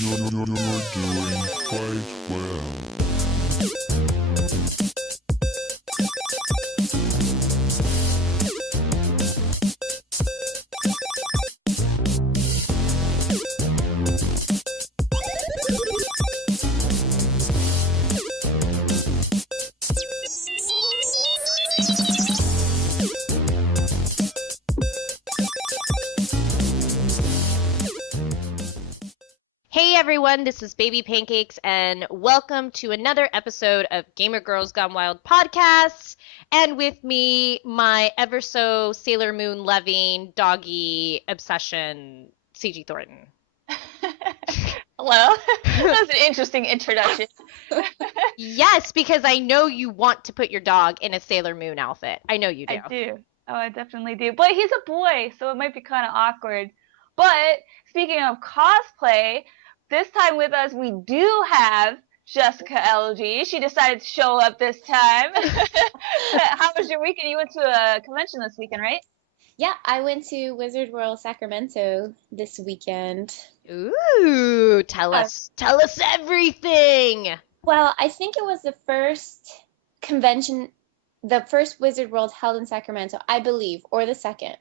You're doing quite well. Hey everyone, this is Baby Pancakes, and welcome to another episode of Gamer Girls Gone Wild podcasts. And with me, my ever so Sailor Moon loving doggy obsession, Ciji Thornton. Hello. That was an interesting introduction. Yes, because I know you want to put your dog in a Sailor Moon outfit. I know you do. I do. Oh, I definitely do. But he's a boy, so it might be kind of awkward. But speaking of cosplay, this time with us we do have Jessica LG. She decided to show up this time. How was your weekend? You went to a convention this weekend, right? Yeah, I went to Wizard World Sacramento this weekend. Ooh, tell us everything. Well, I think it was the first convention, the first Wizard World held in Sacramento, I believe, or the second.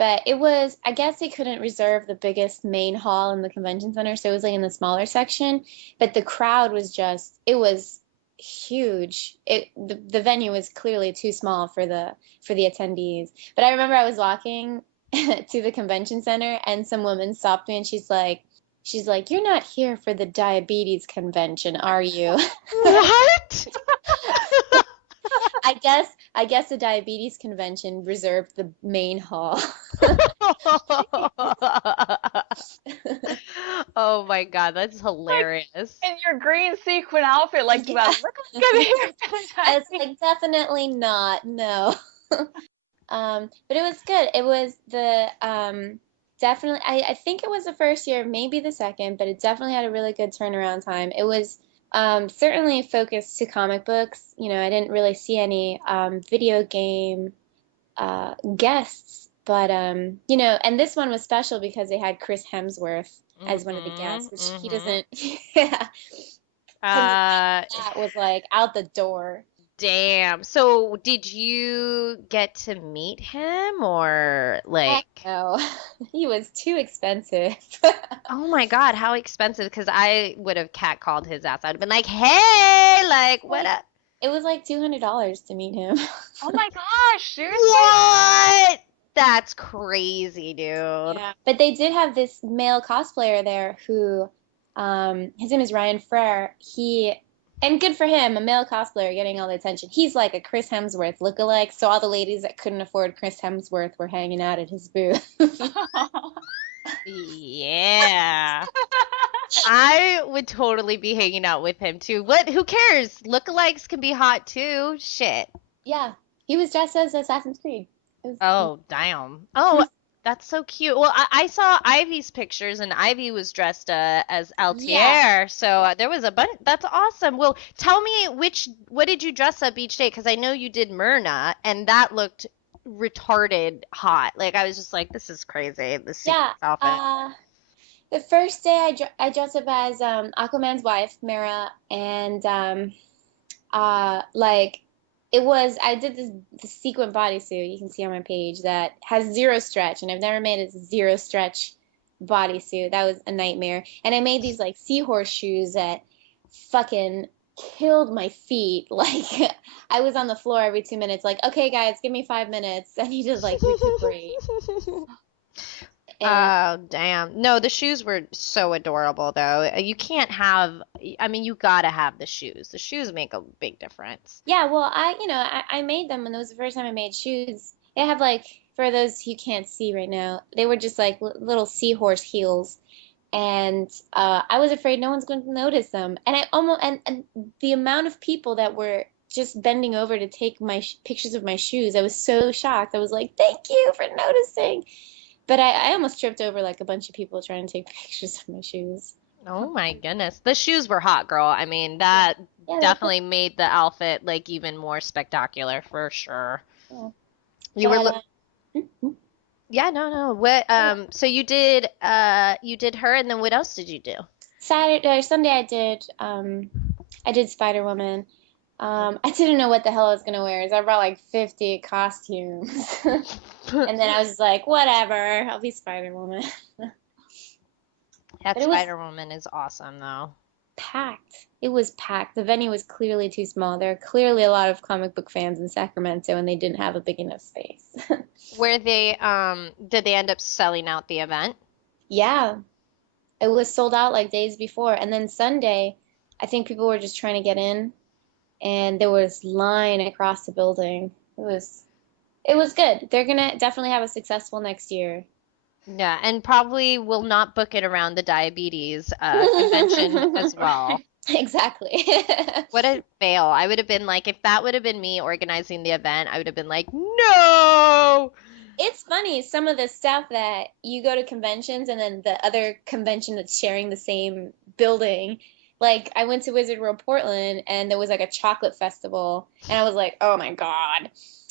But it was, I guess they couldn't reserve the biggest main hall in the convention center, so it was like in the smaller section. But the crowd was just, it was huge. The venue was clearly too small for the attendees. But I remember I was walking to the convention center and some woman stopped me and she's like, "You're not here for the diabetes convention, are you?" What? I guess the diabetes convention reserved the main hall. Oh my god, that's hilarious. In your green sequin outfit, like, do I look like I'm here for the I was like, definitely not, no. But it was good. It was definitely, I think it was the first year, maybe the second, but it definitely had a really good turnaround time. It was certainly focused to comic books. You know, I didn't really see any video game guests, but you know, and this one was special because they had Chris Hemsworth as one of the guests, which he doesn't. Yeah, that was like out the door. Damn. So did you get to meet him or like? No, he was too expensive. Oh my god, how expensive? Because I would have catcalled his ass. I'd have been like, hey, like, what up? It was like $200 to meet him. Oh my gosh, seriously? What? That's crazy, dude. Yeah. But they did have this male cosplayer there who, his name is Ryan Frere. And good for him, a male cosplayer getting all the attention. He's like a Chris Hemsworth lookalike, so all the ladies that couldn't afford Chris Hemsworth were hanging out at his booth. Yeah. I would totally be hanging out with him too. Who cares? Lookalikes can be hot too. Shit. Yeah. He was dressed as Assassin's Creed. Oh, damn. Oh, that's so cute. Well, I saw Ivy's pictures, and Ivy was dressed as Altair. Yeah. So there was a bunch. That's awesome. Well, tell me what did you dress up each day? Because I know you did Myrna, and that looked retarded hot. Like, I was just like, this is crazy. This outfit. The first day I dressed up as Aquaman's wife, Mara, and like I did this sequin bodysuit you can see on my page that has zero stretch, and I've never made a zero stretch bodysuit. That was a nightmare. And I made these like seahorse shoes that fucking killed my feet. Like I was on the floor every 2 minutes, like, okay guys, give me 5 minutes. I need to like recuperate. Oh, damn. No, the shoes were so adorable, though. You can't have, I mean, you gotta have the shoes. The shoes make a big difference. Yeah, well, I made them, and it was the first time I made shoes. They have, like, for those you can't see right now, they were just, like, little seahorse heels. And I was afraid no one's going to notice them. And and the amount of people that were just bending over to take my pictures of my shoes, I was so shocked. I was like, thank you for noticing. But I almost tripped over like a bunch of people trying to take pictures of my shoes. Oh my goodness. The shoes were hot, girl. I mean, that definitely made the outfit like even more spectacular for sure. Yeah. You were Yeah, no. What so you did her, and then what else did you do? Sunday I did Spider Woman. I didn't know what the hell I was gonna wear, so I brought like 50 costumes. And then I was just like, whatever, I'll be Spider Woman. That But it was Spider-Woman is awesome though. packed. It was packed. The venue was clearly too small. There are clearly a lot of comic book fans in Sacramento, and they didn't have a big enough space. Where they did they end up selling out the event? Yeah, it was sold out like days before. And then Sunday, I think people were just trying to get in, and there was line across the building. It was good. They're gonna definitely have a successful next year. Yeah, and probably will not book it around the diabetes convention as well. Exactly. What a fail. I would have been like, if that would have been me organizing the event, I would have been like, no. It's funny, some of the stuff that you go to conventions and then the other convention that's sharing the same building. Like, I went to Wizard World Portland and there was like a chocolate festival, and I was like, oh my God.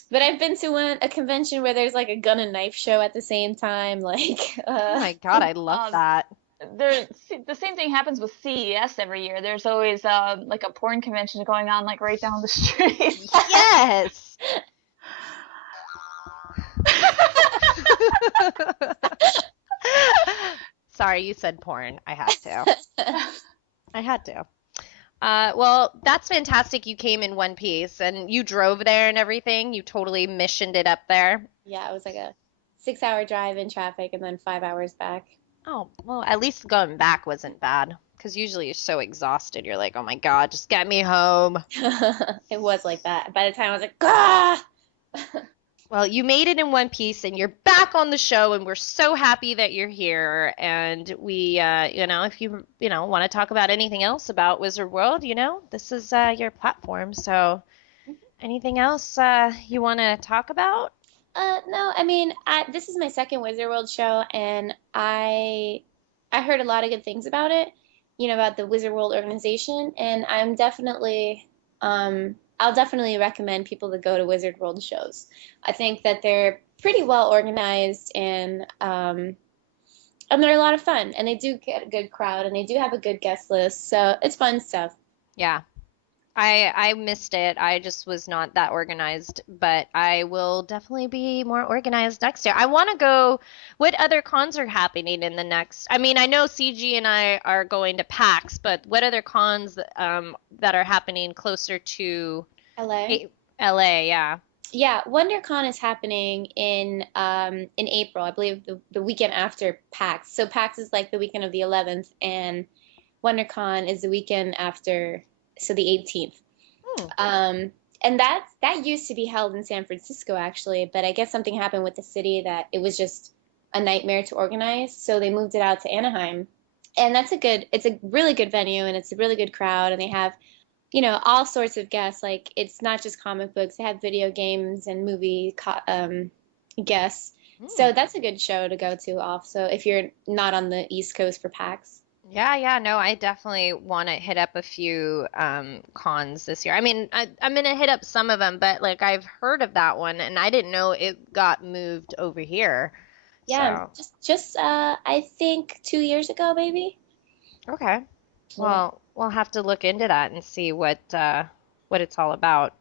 But I've been to a convention where there's like a gun and knife show at the same time. Like, Oh my God, I love that. The same thing happens with CES every year. There's always like a porn convention going on like right down the street. Yes. Sorry, you said porn. I had to. I had to. Well, that's fantastic. You came in one piece and you drove there and everything. You totally missioned it up there. yeah, it was like a 6-hour drive in traffic and then 5 hours back. Oh, well, at least going back wasn't bad. Because usually you're so exhausted. You're like, oh my God, just get me home. It was like that. By the time I was like, ah! Well, you made it in one piece and you're back on the show, and we're so happy that you're here. And we, if you, want to talk about anything else about Wizard World, this is your platform. So anything else you want to talk about? No, I mean, this is my second Wizard World show, and I heard a lot of good things about it, about the Wizard World organization, and I'll definitely recommend people to go to Wizard World shows. I think that they're pretty well organized, and they're a lot of fun, and they do get a good crowd, and they do have a good guest list, so it's fun stuff. Yeah. I missed it. I just was not that organized, but I will definitely be more organized next year. I want to go. What other cons are happening in the next? I mean, I know CG and I are going to PAX, but what other cons that are happening closer to LA? LA, yeah. Yeah, WonderCon is happening in April, I believe the weekend after PAX. So PAX is like the weekend of the 11th, and WonderCon is the weekend after, so the 18th. And that used to be held in San Francisco, actually, but I guess something happened with the city that it was just a nightmare to organize, so they moved it out to Anaheim. And it's a really good venue, and it's a really good crowd, and they have, all sorts of guests. Like, it's not just comic books, they have video games and movie guests. So that's a good show to go to also if you're not on the East Coast for PAX. Yeah, no, I definitely want to hit up a few cons this year. I mean, I'm gonna hit up some of them, but like I've heard of that one, and I didn't know it got moved over here. Yeah, So. just I think 2 years ago, maybe. Okay. Well, we'll have to look into that and see what it's all about.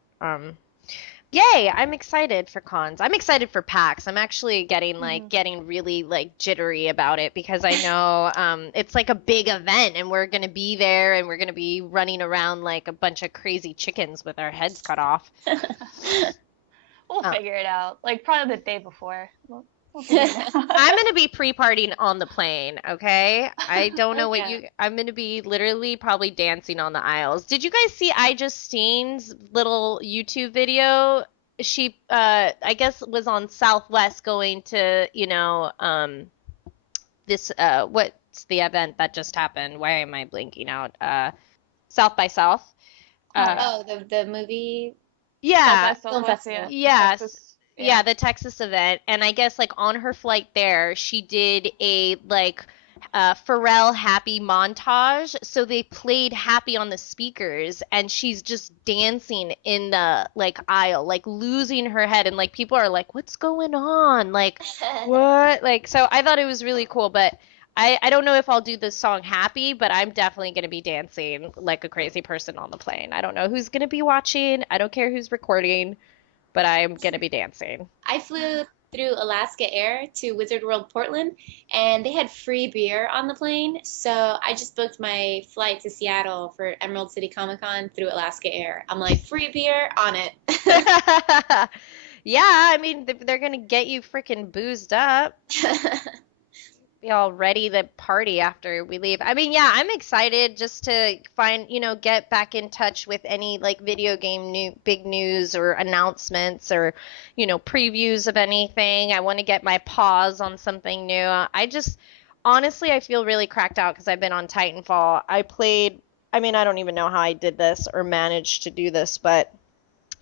Yay! I'm excited for cons. I'm excited for PAX. I'm actually getting really like jittery about it because I know it's like a big event, and we're gonna be there, and we're gonna be running around like a bunch of crazy chickens with our heads cut off. We'll figure it out. Like probably the day before. We'll figure it out. I'm gonna be pre-partying on the plane, okay? I don't know Okay. I'm gonna be literally probably dancing on the aisles. Did you guys see Justine's little YouTube video? She, I guess was on Southwest going to, this, what's the event that just happened? Why am I blanking out? South by South. The movie. Yeah. Film festival. Yes. Texas, The Texas event. And I guess like on her flight there, she did a like Pharrell Happy montage. So they played Happy on the speakers, and she's just dancing in the like aisle, like losing her head, and like people are like, "What's going on?" Like, what? Like, so I thought it was really cool, but I don't know if I'll do the song Happy, but I'm definitely gonna be dancing like a crazy person on the plane. I don't know who's gonna be watching. I don't care who's recording, but I'm gonna be dancing. I flew through Alaska Air to Wizard World Portland, and they had free beer on the plane. So I just booked my flight to Seattle for Emerald City Comic Con through Alaska Air. I'm like, free beer on it. Yeah, I mean, they're gonna get you freaking boozed up. Be all ready to party after we leave. I mean, yeah, I'm excited just to find, get back in touch with any like video game big news or announcements or, previews of anything. I want to get my paws on something new. Honestly, I feel really cracked out because I've been on Titanfall. I mean, I don't even know how I did this or managed to do this, but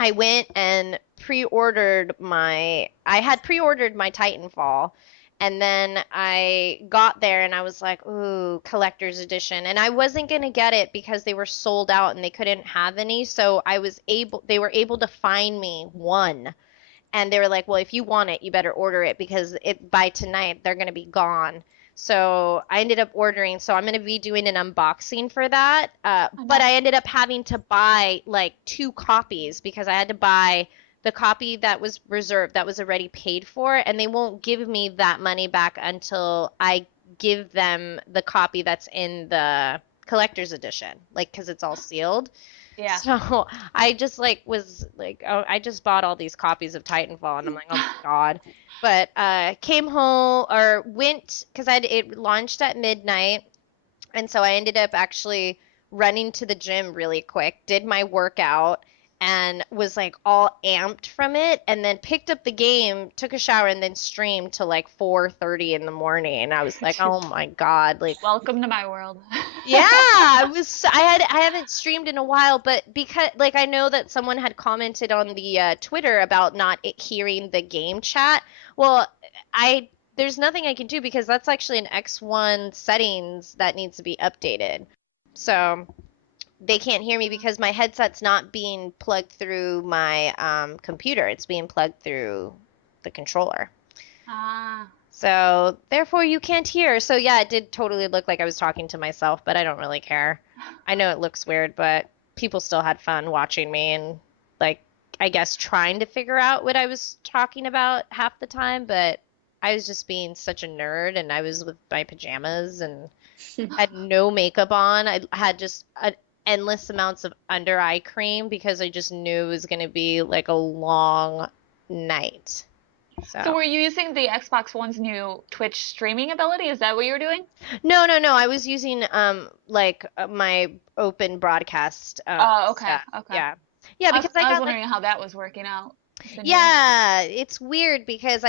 I went and I had pre-ordered my Titanfall. And then I got there and I was like, ooh, collector's edition. And I wasn't going to get it because they were sold out and they couldn't have any. So they were able to find me one. And they were like, well, if you want it, you better order it because by tonight they're going to be gone. So I ended up ordering. So I'm going to be doing an unboxing for that. But I ended up having to buy like 2 copies because I had to buy the copy that was reserved, that was already paid for, and they won't give me that money back until I give them the copy that's in the collector's edition, like, because it's all sealed. Yeah. So I just was like, oh, I just bought all these copies of Titanfall, and I'm like, oh my God. But came home or went because it launched at midnight, and so I ended up actually running to the gym really quick, did my workout, and was like all amped from it, and then picked up the game, took a shower, and then streamed till like 4:30 in the morning. And I was like, oh my God, like Welcome to my world. yeah, I haven't streamed in a while, but because like I know that someone had commented on the Twitter about not hearing the game chat. Well, there's nothing I can do because that's actually an X1 settings that needs to be updated. So they can't hear me because my headset's not being plugged through my computer. It's being plugged through the controller. Ah. So therefore you can't hear. So yeah, it did totally look like I was talking to myself, but I don't really care. I know it looks weird, but people still had fun watching me and like I guess trying to figure out what I was talking about half the time, but I was just being such a nerd and I was with my pajamas and had no makeup on. I had just endless amounts of under eye cream because I just knew it was going to be like a long night. So were you using the Xbox One's new Twitch streaming ability? Is that what you were doing? No. I was using my open broadcast Oh, okay. stuff. Okay. Yeah. Yeah, because I I was got wondering how that was working out. yeah, it's weird because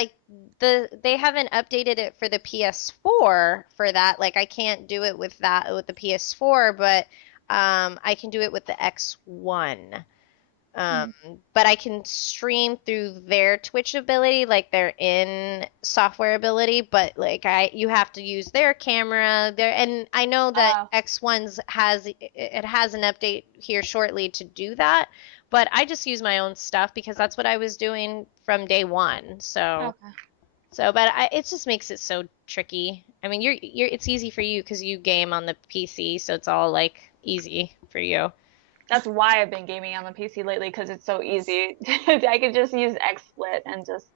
they haven't updated it for the PS4 for that. Like I can't do it with the PS4, but I can do it with the X1. But I can stream through their Twitch ability, like their in software ability, but like you have to use their camera there. And I know that X1's has an update here shortly to do that, but I just use my own stuff because that's what I was doing from day one. So, it just makes it so tricky. I mean, it's easy for you because you game on the PC, so it's all like easy for you. That's why I've been gaming on the PC lately, because it's so easy. I could just use XSplit and just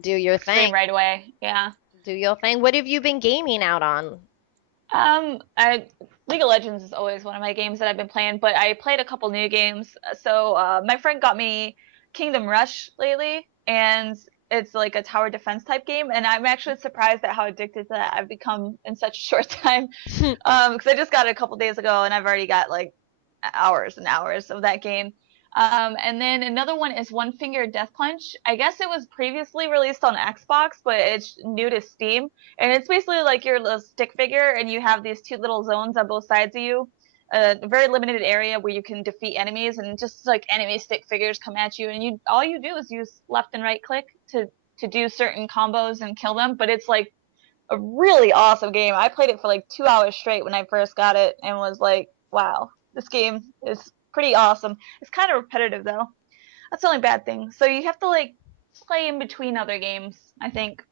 do your thing stream right away. Yeah. Do your thing. What have you been gaming out on? League of Legends is always one of my games that I've been playing, but I played a couple new games. So my friend got me Kingdom Rush lately, and it's like a tower defense type game, and I'm actually surprised at how addicted to that I've become in such a short time. Because I just got it a couple days ago, and I've already got like hours and hours of that game. And then another one is One Finger Death Punch. I guess it was previously released on Xbox, but it's new to Steam. And it's basically like your little stick figure, and you have these 2 little zones on both sides of you. A very limited area where you can defeat enemies, and just like enemy stick figures come at you, and all you do is use left and right click to do certain combos and kill them. But it's like a really awesome game. I played it for like 2 hours straight when I first got it and was like, wow, this game is pretty awesome. It's kind of repetitive though. That's the only bad thing. So you have to like play in between other games, I think.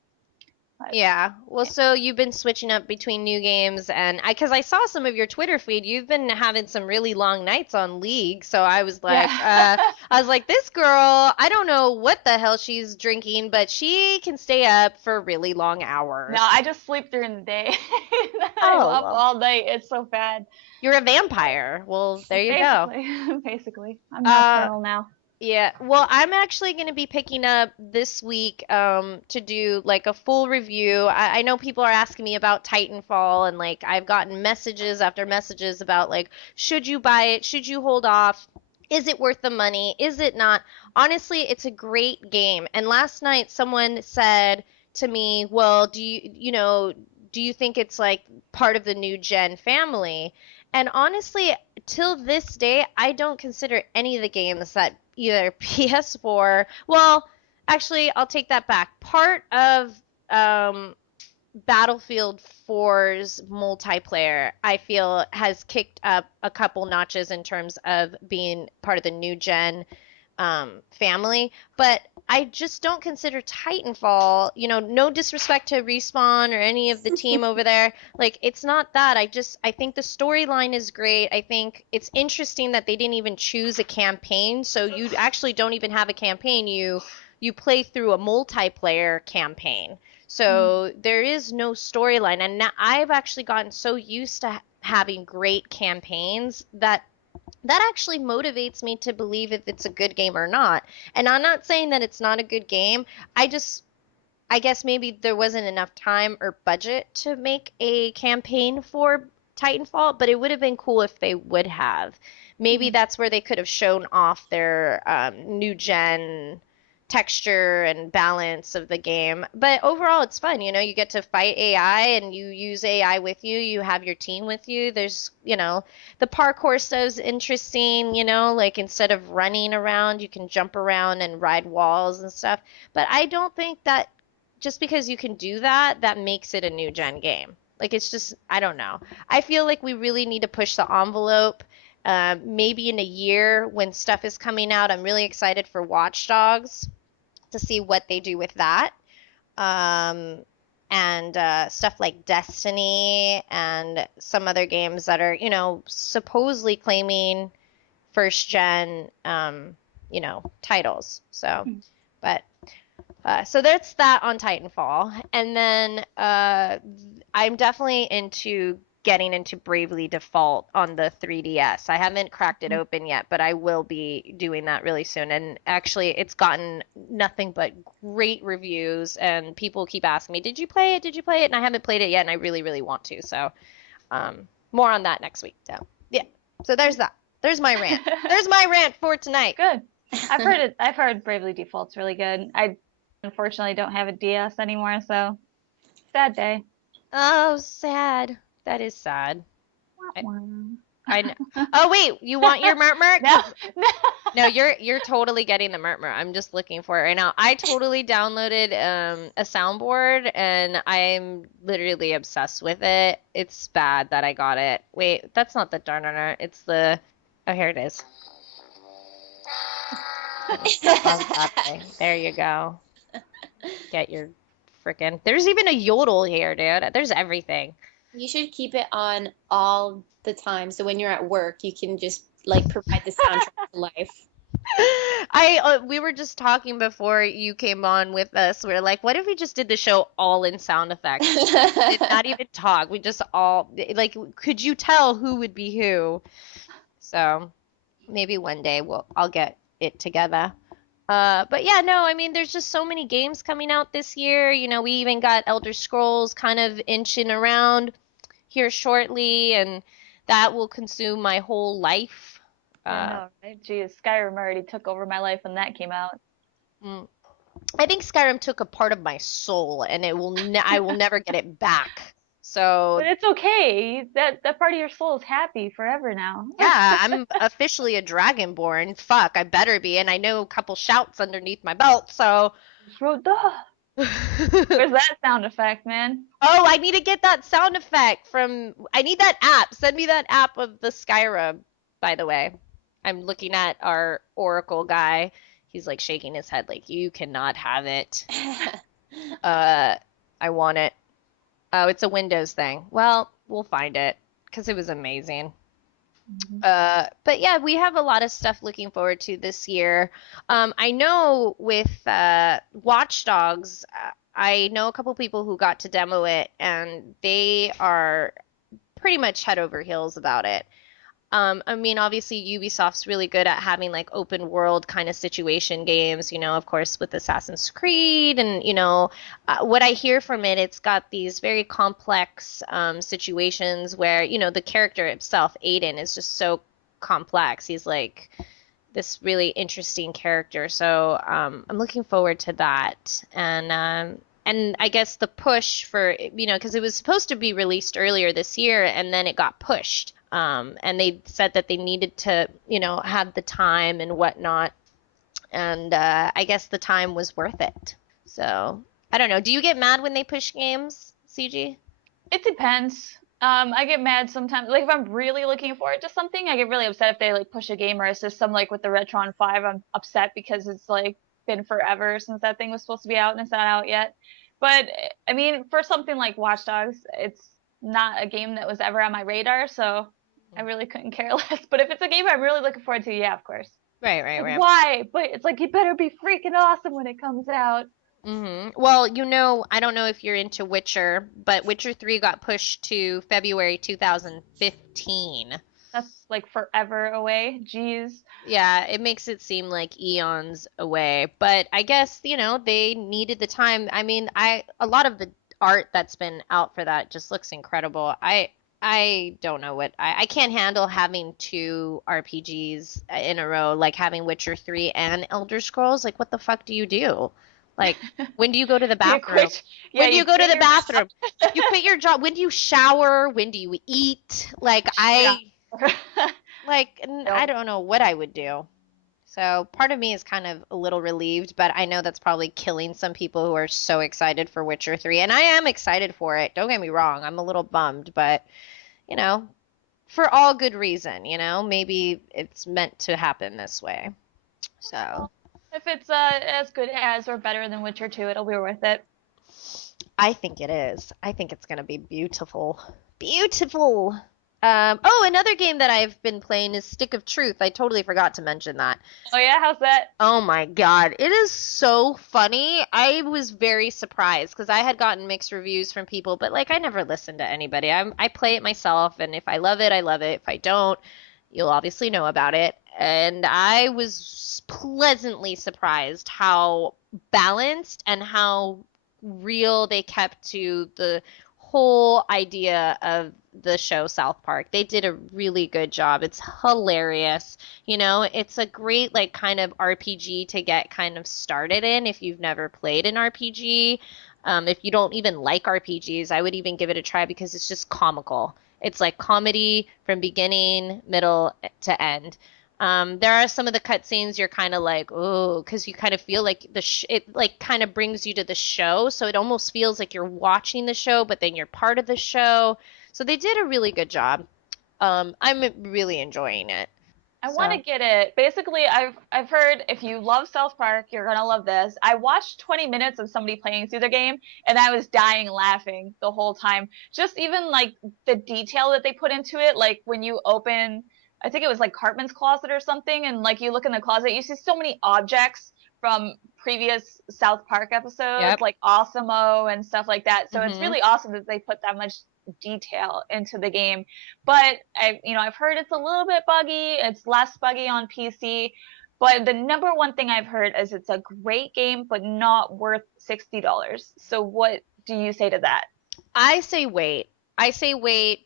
Yeah. Well, so you've been switching up between new games, and because I saw some of your Twitter feed, you've been having some really long nights on League. So I was like, this girl, I don't know what the hell she's drinking, but she can stay up for really long hours. No, I just sleep during the day. I'm Oh, up well. all night. It's so bad. You're a vampire. Well, there you go. Basically. I'm nocturnal now. Yeah, well, I'm actually going to be picking up this week to do like a full review. I know people are asking me about Titanfall, and like I've gotten messages after messages about like, should you buy it? Should you hold off? Is it worth the money? Is it not? Honestly, it's a great game. And last night someone said to me, well, do you think it's like part of the new gen family? And honestly, till this day, I don't consider any of the games that either PS4, well, actually, I'll take that back. Part of Battlefield 4's multiplayer, I feel, has kicked up a couple notches in terms of being part of the new gen family, but I just don't consider Titanfall, no disrespect to Respawn or any of the team over there. Like, it's not that. I think the storyline is great. I think it's interesting that they didn't even choose a campaign, so you actually don't even have a campaign. You play through a multiplayer campaign. So there is no storyline, and now I've actually gotten so used to having great campaigns that actually motivates me to believe if it's a good game or not. And I'm not saying that it's not a good game. I guess maybe there wasn't enough time or budget to make a campaign for Titanfall, but it would have been cool if they would have. Maybe that's where they could have shown off their new gen texture and balance of the game. But overall, it's fun. You get to fight AI and you use AI with you. You have your team with you. There's, the parkour stuff is interesting, like instead of running around, you can jump around and ride walls and stuff. But I don't think that just because you can do that, that makes it a new gen game. Like, it's just, I don't know. I feel like we really need to push the envelope. Maybe in a year when stuff is coming out, I'm really excited for Watch Dogs to see what they do with that. And stuff like Destiny and some other games that are, supposedly claiming first gen, titles. So, but, so that's that on Titanfall. And then I'm definitely into getting into Bravely Default on the 3DS. I haven't cracked it open yet, but I will be doing that really soon. And actually, it's gotten nothing but great reviews, and people keep asking me, did you play it? Did you play it? And I haven't played it yet, and I really, really want to. So more on that next week. So, yeah. So there's that. There's my rant. There's my rant for tonight. Good. I've heard it. I've heard Bravely Default's really good. I unfortunately don't have a DS anymore, so sad day. Oh, sad. That is sad. Wow. I know. Oh wait, you want your Murk? No. No, you're totally getting the Murk. I'm just looking for it right now. I totally downloaded a soundboard and I'm literally obsessed with it. It's bad that I got it. Wait, that's not the darner. It's the here it is. Okay, there you go. Get your freaking. There's even a yodel here, dude. There's everything. You should keep it on all the time, so when you're at work, you can just like provide the soundtrack to life. We were just talking before you came on with us. We are like, what if we just did the show all in sound effects? Did not even talk. We just all like, could you tell who would be who? So maybe one day I'll get it together. But yeah, no, I mean, there's just so many games coming out this year. We even got Elder Scrolls kind of inching around here shortly, and that will consume my whole life. I know, right? Geez, Skyrim already took over my life when that came out. I think Skyrim took a part of my soul, and I will never get it back. So, but it's okay. That part of your soul is happy forever now. Yeah, I'm officially a dragonborn. Fuck, I better be. And I know a couple shouts underneath my belt, so. Duh. Where's that sound effect, man? Oh, I need to get that sound effect I need that app. Send me that app of the Skyrim, by the way. I'm looking at our Oracle guy. He's like shaking his head like, you cannot have it. I want it. Oh, it's a Windows thing. Well, we'll find it because it was amazing. But yeah, we have a lot of stuff looking forward to this year. I know with Watch Dogs, I know a couple people who got to demo it, and they are pretty much head over heels about it. I mean, obviously Ubisoft's really good at having like open world kind of situation games, of course with Assassin's Creed and, what I hear from it, it's got these very complex situations where, the character itself, Aiden, is just so complex. He's like this really interesting character. So I'm looking forward to that. And I guess the push for, because it was supposed to be released earlier this year and then it got pushed. And they said that they needed to, have the time and whatnot. And I guess the time was worth it. So I don't know. Do you get mad when they push games, CG? It depends. I get mad sometimes. Like if I'm really looking forward to something, I get really upset if they like push a game, or it's just some like with the Retron 5, I'm upset because it's like been forever since that thing was supposed to be out and it's not out yet. But I mean, for something like Watch Dogs, it's not a game that was ever on my radar, so I really couldn't care less. But if it's a game I'm really looking forward to, yeah, of course. Right. Why? But it's like it better be freaking awesome when it comes out. Well, I don't know if you're into Witcher, but Witcher 3 got pushed to February 2015. That's like forever away. Jeez. Yeah, it makes it seem like eons away, but I guess, they needed the time. I mean, a lot of the art that's been out for that just looks incredible. I don't know I can't handle having two RPGs in a row, like having Witcher 3 and Elder Scrolls. Like, what the fuck do you do? Like, when do you go to the bathroom? When do you go to the bathroom? You quit your job. When do you shower? When do you eat? Like, I don't know what I would do. So part of me is kind of a little relieved, but I know that's probably killing some people who are so excited for Witcher 3. And I am excited for it. Don't get me wrong. I'm a little bummed, but, for all good reason, maybe it's meant to happen this way. So if it's as good as or better than Witcher 2, it'll be worth it. I think it is. I think it's going to be beautiful. Beautiful. Another game that I've been playing is Stick of Truth. I totally forgot to mention that. Oh yeah, how's that? Oh my God, it is so funny. I was very surprised because I had gotten mixed reviews from people, but like I never listen to anybody. I play it myself, and if I love it, I love it. If I don't, you'll obviously know about it. And I was pleasantly surprised how balanced and how real they kept to the whole idea of the show South Park. They did a really good job. It's hilarious. It's a great like kind of RPG to get kind of started in if you've never played an RPG. If you don't even like RPGs, I would even give it a try because it's just comical. It's like comedy from beginning, middle to end. There are some of the cutscenes you're kind of like, oh, because you kind of feel like it like kind of brings you to the show, so it almost feels like you're watching the show, but then you're part of the show. So they did a really good job. I'm really enjoying it. I want to get it. Basically, I've heard if you love South Park, you're gonna love this. I watched 20 minutes of somebody playing through the game, and I was dying laughing the whole time. Just even like the detail that they put into it, like when you open, I think it was like Cartman's closet or something, and like you look in the closet, you see so many objects from previous South Park episodes, like Awesome-O and stuff like that. So it's really awesome that they put that much detail into the game. But I've heard it's a little bit buggy. It's less buggy on PC. But the number one thing I've heard is it's a great game, but not worth $60. So what do you say to that? I say wait.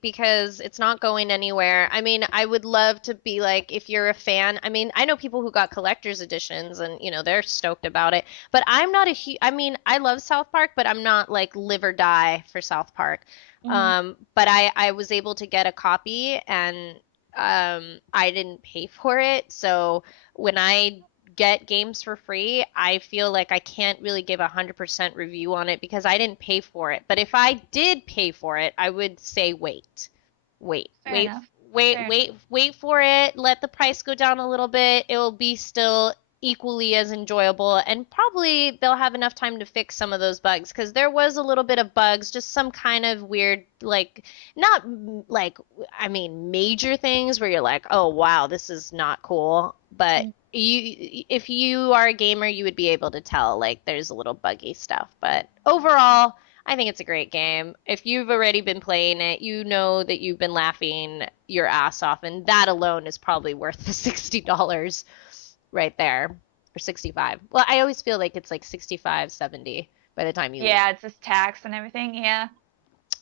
Because it's not going anywhere. I mean, I would love to be like, if you're a fan, I mean, I know people who got collector's editions and, they're stoked about it, but I'm not I love South Park, but I'm not like live or die for South Park. But I was able to get a copy and I didn't pay for it. So when I get games for free, I feel like I can't really give a 100% review on it because I didn't pay for it. But if I did pay for it, I would say wait. Fair enough. Wait for it. Let the price go down a little bit. It will be still equally as enjoyable, and probably they'll have enough time to fix some of those bugs because there was a little bit of bugs, just some kind of weird, like, not like, I mean, major things where you're like, oh wow, this is not cool. But if you are a gamer, you would be able to tell like there's a little buggy stuff. But overall, I think it's a great game. If you've already been playing it, you know that you've been laughing your ass off, and that alone is probably worth the $60 right there, or 65. Well, I always feel like it's like 65, 70 by the time you leave. It's just tax and everything. Yeah.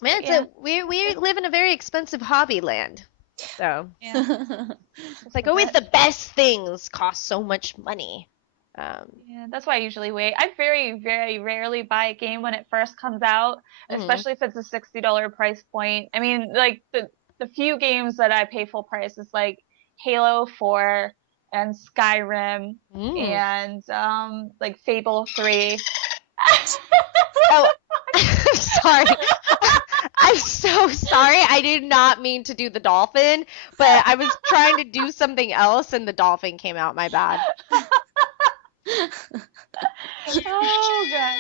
Man, we live in a very expensive hobby land. So it's like always the best things cost so much money. That's why I usually wait. I very, very rarely buy a game when it first comes out, especially if it's a $60 price point. I mean, like the few games that I pay full price is like Halo 4 and Skyrim and like Fable 3. Oh, I'm sorry. I'm so sorry. I did not mean to do the dolphin, but I was trying to do something else and the dolphin came out. My bad. Oh god.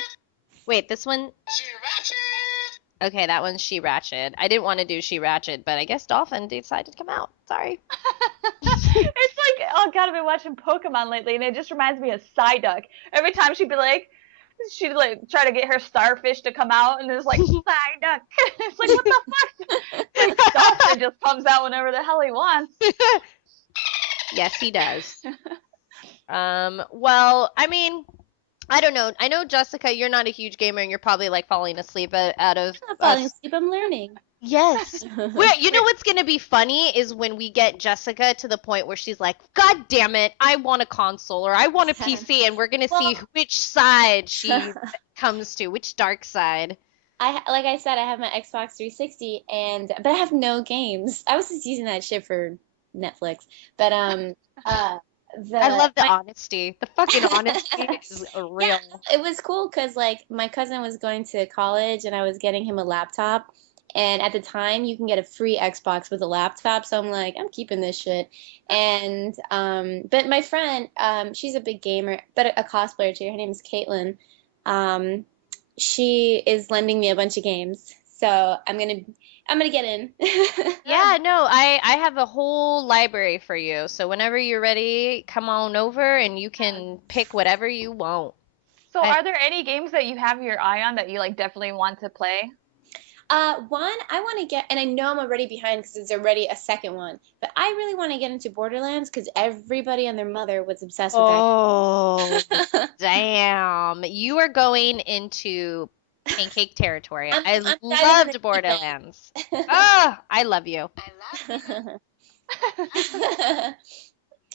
Wait, this one? She Ratchet! Okay, that one's She Ratchet. I didn't want to do She Ratchet, but I guess Dolphin decided to come out. Sorry. It's like, oh god, I've been watching Pokemon lately, and it just reminds me of Psyduck. Every time she'd like try to get her starfish to come out, and it's like Psyduck. It's like, what the fuck? Like Dolphin just comes out whenever the hell he wants. Yes, he does. Well, I mean, I don't know. I know, Jessica, you're not a huge gamer, and you're probably like falling asleep out of. I'm not falling asleep. I'm learning. Yes. You know what's gonna be funny is when we get Jessica to the point where she's like, God damn it, I want a console or I want a PC, and we're gonna see which side she comes to, which dark side. Like I said, I have my Xbox 360, but I have no games. I was just using that shit for Netflix, but I love the honesty. The fucking honesty is real. Yeah, it was cool because like my cousin was going to college and I was getting him a laptop, and at the time you can get a free Xbox with a laptop, so I'm like, I'm keeping this shit. And but my friend, she's a big gamer, but a cosplayer too. Her name is Caitlin. She is lending me a bunch of games, so I'm gonna get in. Yeah, no, I have a whole library for you. So whenever you're ready, come on over and you can pick whatever you want. So are there any games that you have your eye on that you like definitely want to play? One I want to get, and I know I'm already behind because there's already a second one, but I really want to get into Borderlands because everybody and their mother was obsessed with that. Damn. You are going into pancake territory. I loved Borderlands. Oh, I love you.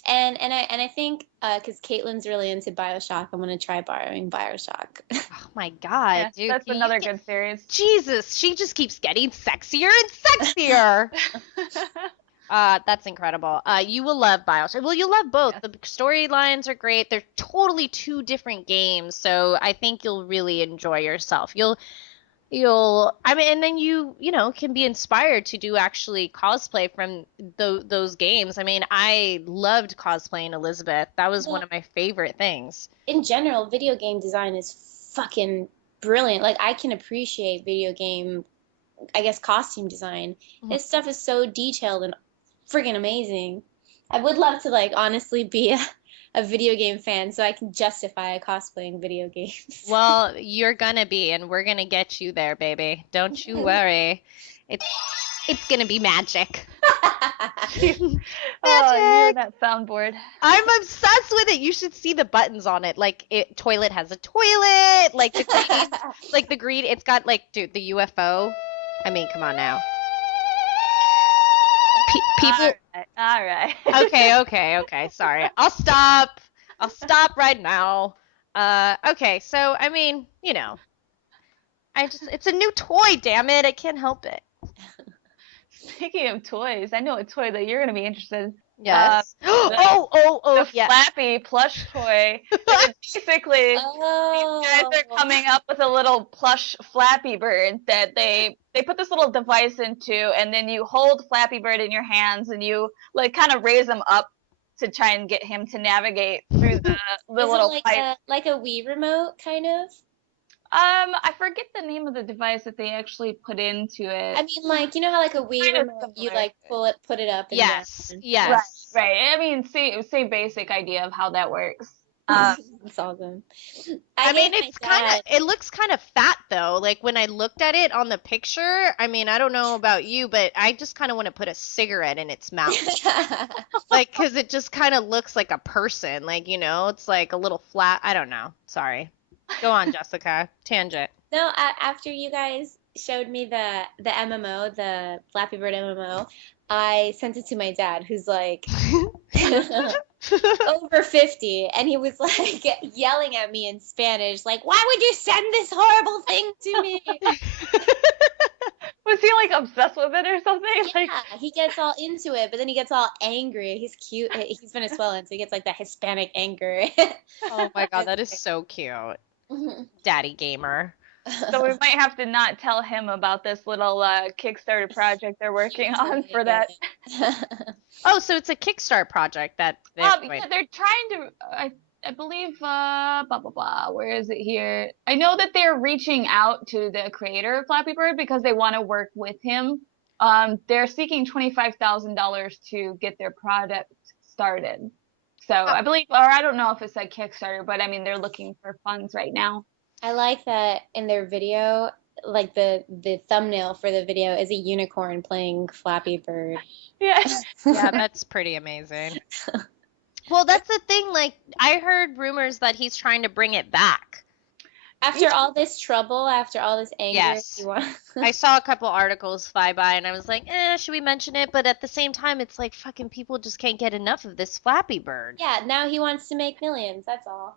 And I think because Caitlin's really into BioShock, I'm gonna try borrowing BioShock. Oh my god, dude! That's another good series. Jesus, she just keeps getting sexier and sexier. That's incredible. You will love BioShock. Well, you'll love both. The storylines are great. They're totally two different games, so I think you'll really enjoy yourself. I mean, and then you know, can be inspired to do actually cosplay from those games. I mean, I loved cosplaying Elizabeth. That was one of my favorite things. In general, video game design is fucking brilliant. Like, I can appreciate video game, I guess, costume design. This stuff is so detailed and friggin' amazing. I would love to, like, honestly be a video game fan so I can justify cosplaying video games. Well, you're gonna be, and we're gonna get you there, baby. Don't you worry. It's gonna be magic. Magic. Oh, you're that soundboard. I'm obsessed with it. You should see the buttons on it. Like, toilet has a toilet. Like the green, like the green. It's got like, dude, the UFO. I mean, come on now. People. All right. Okay. Sorry. I'll stop right now. Okay. So, I mean, you know, it's a new toy. Damn it! I can't help it. speaking of toys, I know a toy that you're gonna be interested in. Yes. The Yeah. Flappy plush toy. Basically, these guys are Oh. coming up with a little plush Flappy Bird that they put this little device into, and then you hold Flappy Bird in your hands, and you like kind of raise him up to try and get him to navigate through the Is it little like pipe. a Wii remote kind of? I forget the name of the device that they actually put into it. I mean, like, you know how like a Wii Kind of remote, you similar. like put it up and Yes. down. Yes. Right. I mean, same basic idea of how that works. That's awesome. I mean, gave my it's kind of, dad- it looks kind of fat though. Like when I looked at it on the picture, I mean, I don't know about you, but I just kind of want to put a cigarette in its mouth. Like, because it just kind of looks like a person. Like, you know, it's like a little flat. I don't know. Sorry. Go on, Jessica. Tangent. No, after you guys showed me the MMO, the Flappy Bird MMO, I sent it to my dad, who's like over 50, and he was like yelling at me in Spanish, like, "Why would you send this horrible thing to me?" Was he like obsessed with it or something? Like, Yeah, he gets all into it, but then he gets all angry. He's cute. He's Venezuelan, so he gets like that Hispanic anger. Oh my God, that is so cute. Daddy gamer. so we might have to not tell him about this little Kickstarter project they're working on for that. Oh, so it's a Kickstarter project that they're Yeah, they're trying to. I believe. Blah blah blah. Where is it here? I know that they're reaching out to the creator of Flappy Bird because they want to work with him. They're seeking $25,000 to get their product started. So I believe, or I don't know if it's a Kickstarter, but I mean they're looking for funds right now. I like that in their video, like the thumbnail for the video is a unicorn playing Flappy Bird. Yeah. Yeah, that's pretty amazing. Well, that's the thing. Like, I heard rumors that he's trying to bring it back. After all this trouble, after all this anger, Yes. you want... I saw a couple articles fly by, and I was like, should we mention it? But at the same time, it's like fucking people just can't get enough of this Flappy Bird. Yeah, now he wants to make millions. That's all.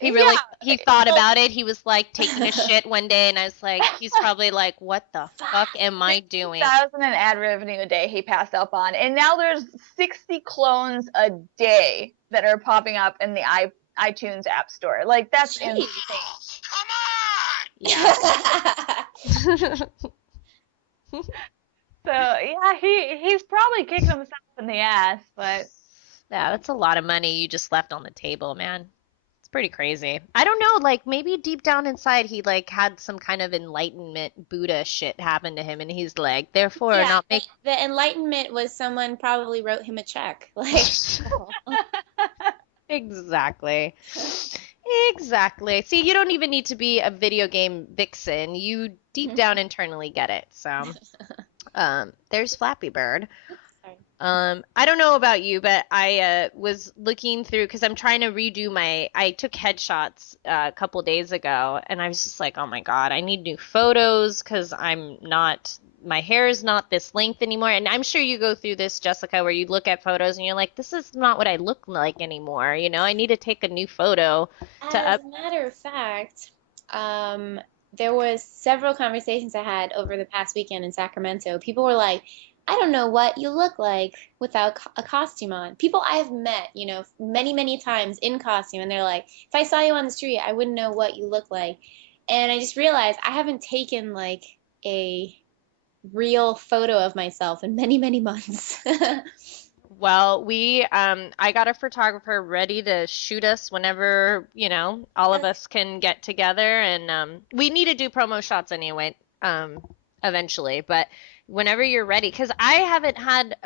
He really, he thought about it. He was like taking a shit one day, and I was like, he's probably like, what the fuck am I doing? 6,000 in ad revenue a day he passed up on, and now there's 60 clones a day that are popping up in the iTunes App Store. Like that's insane. Yeah. So yeah, he's probably kicked himself in the ass, but Yeah, that's a lot of money you just left on the table, man. It's pretty crazy. I don't know, like maybe deep down inside he like had some kind of enlightenment Buddha shit happen to him, and he's like, therefore Yeah, not make. the enlightenment was someone probably wrote him a check. Like, Exactly. Exactly. See, you don't even need to be a video game vixen. You deep down internally get it. So, there's Flappy Bird. I don't know about you, but I was looking through because I'm trying to redo I took headshots a couple days ago, and I was just like, oh my God, I need new photos because my hair is not this length anymore. And I'm sure you go through this, Jessica, where you look at photos and you're like, this is not what I look like anymore. You know, I need to take a new photo. as a matter of fact, there was several conversations I had over the past weekend in Sacramento. People were like, I don't know what you look like without a costume on. People I have met, you know, many, many times in costume, and they're like, if I saw you on the street, I wouldn't know what you look like. And I just realized I haven't taken like a real photo of myself in many, many months. Well, I got a photographer ready to shoot us whenever, you know, all of us can get together, and we need to do promo shots anyway, eventually, but whenever you're ready, because I haven't had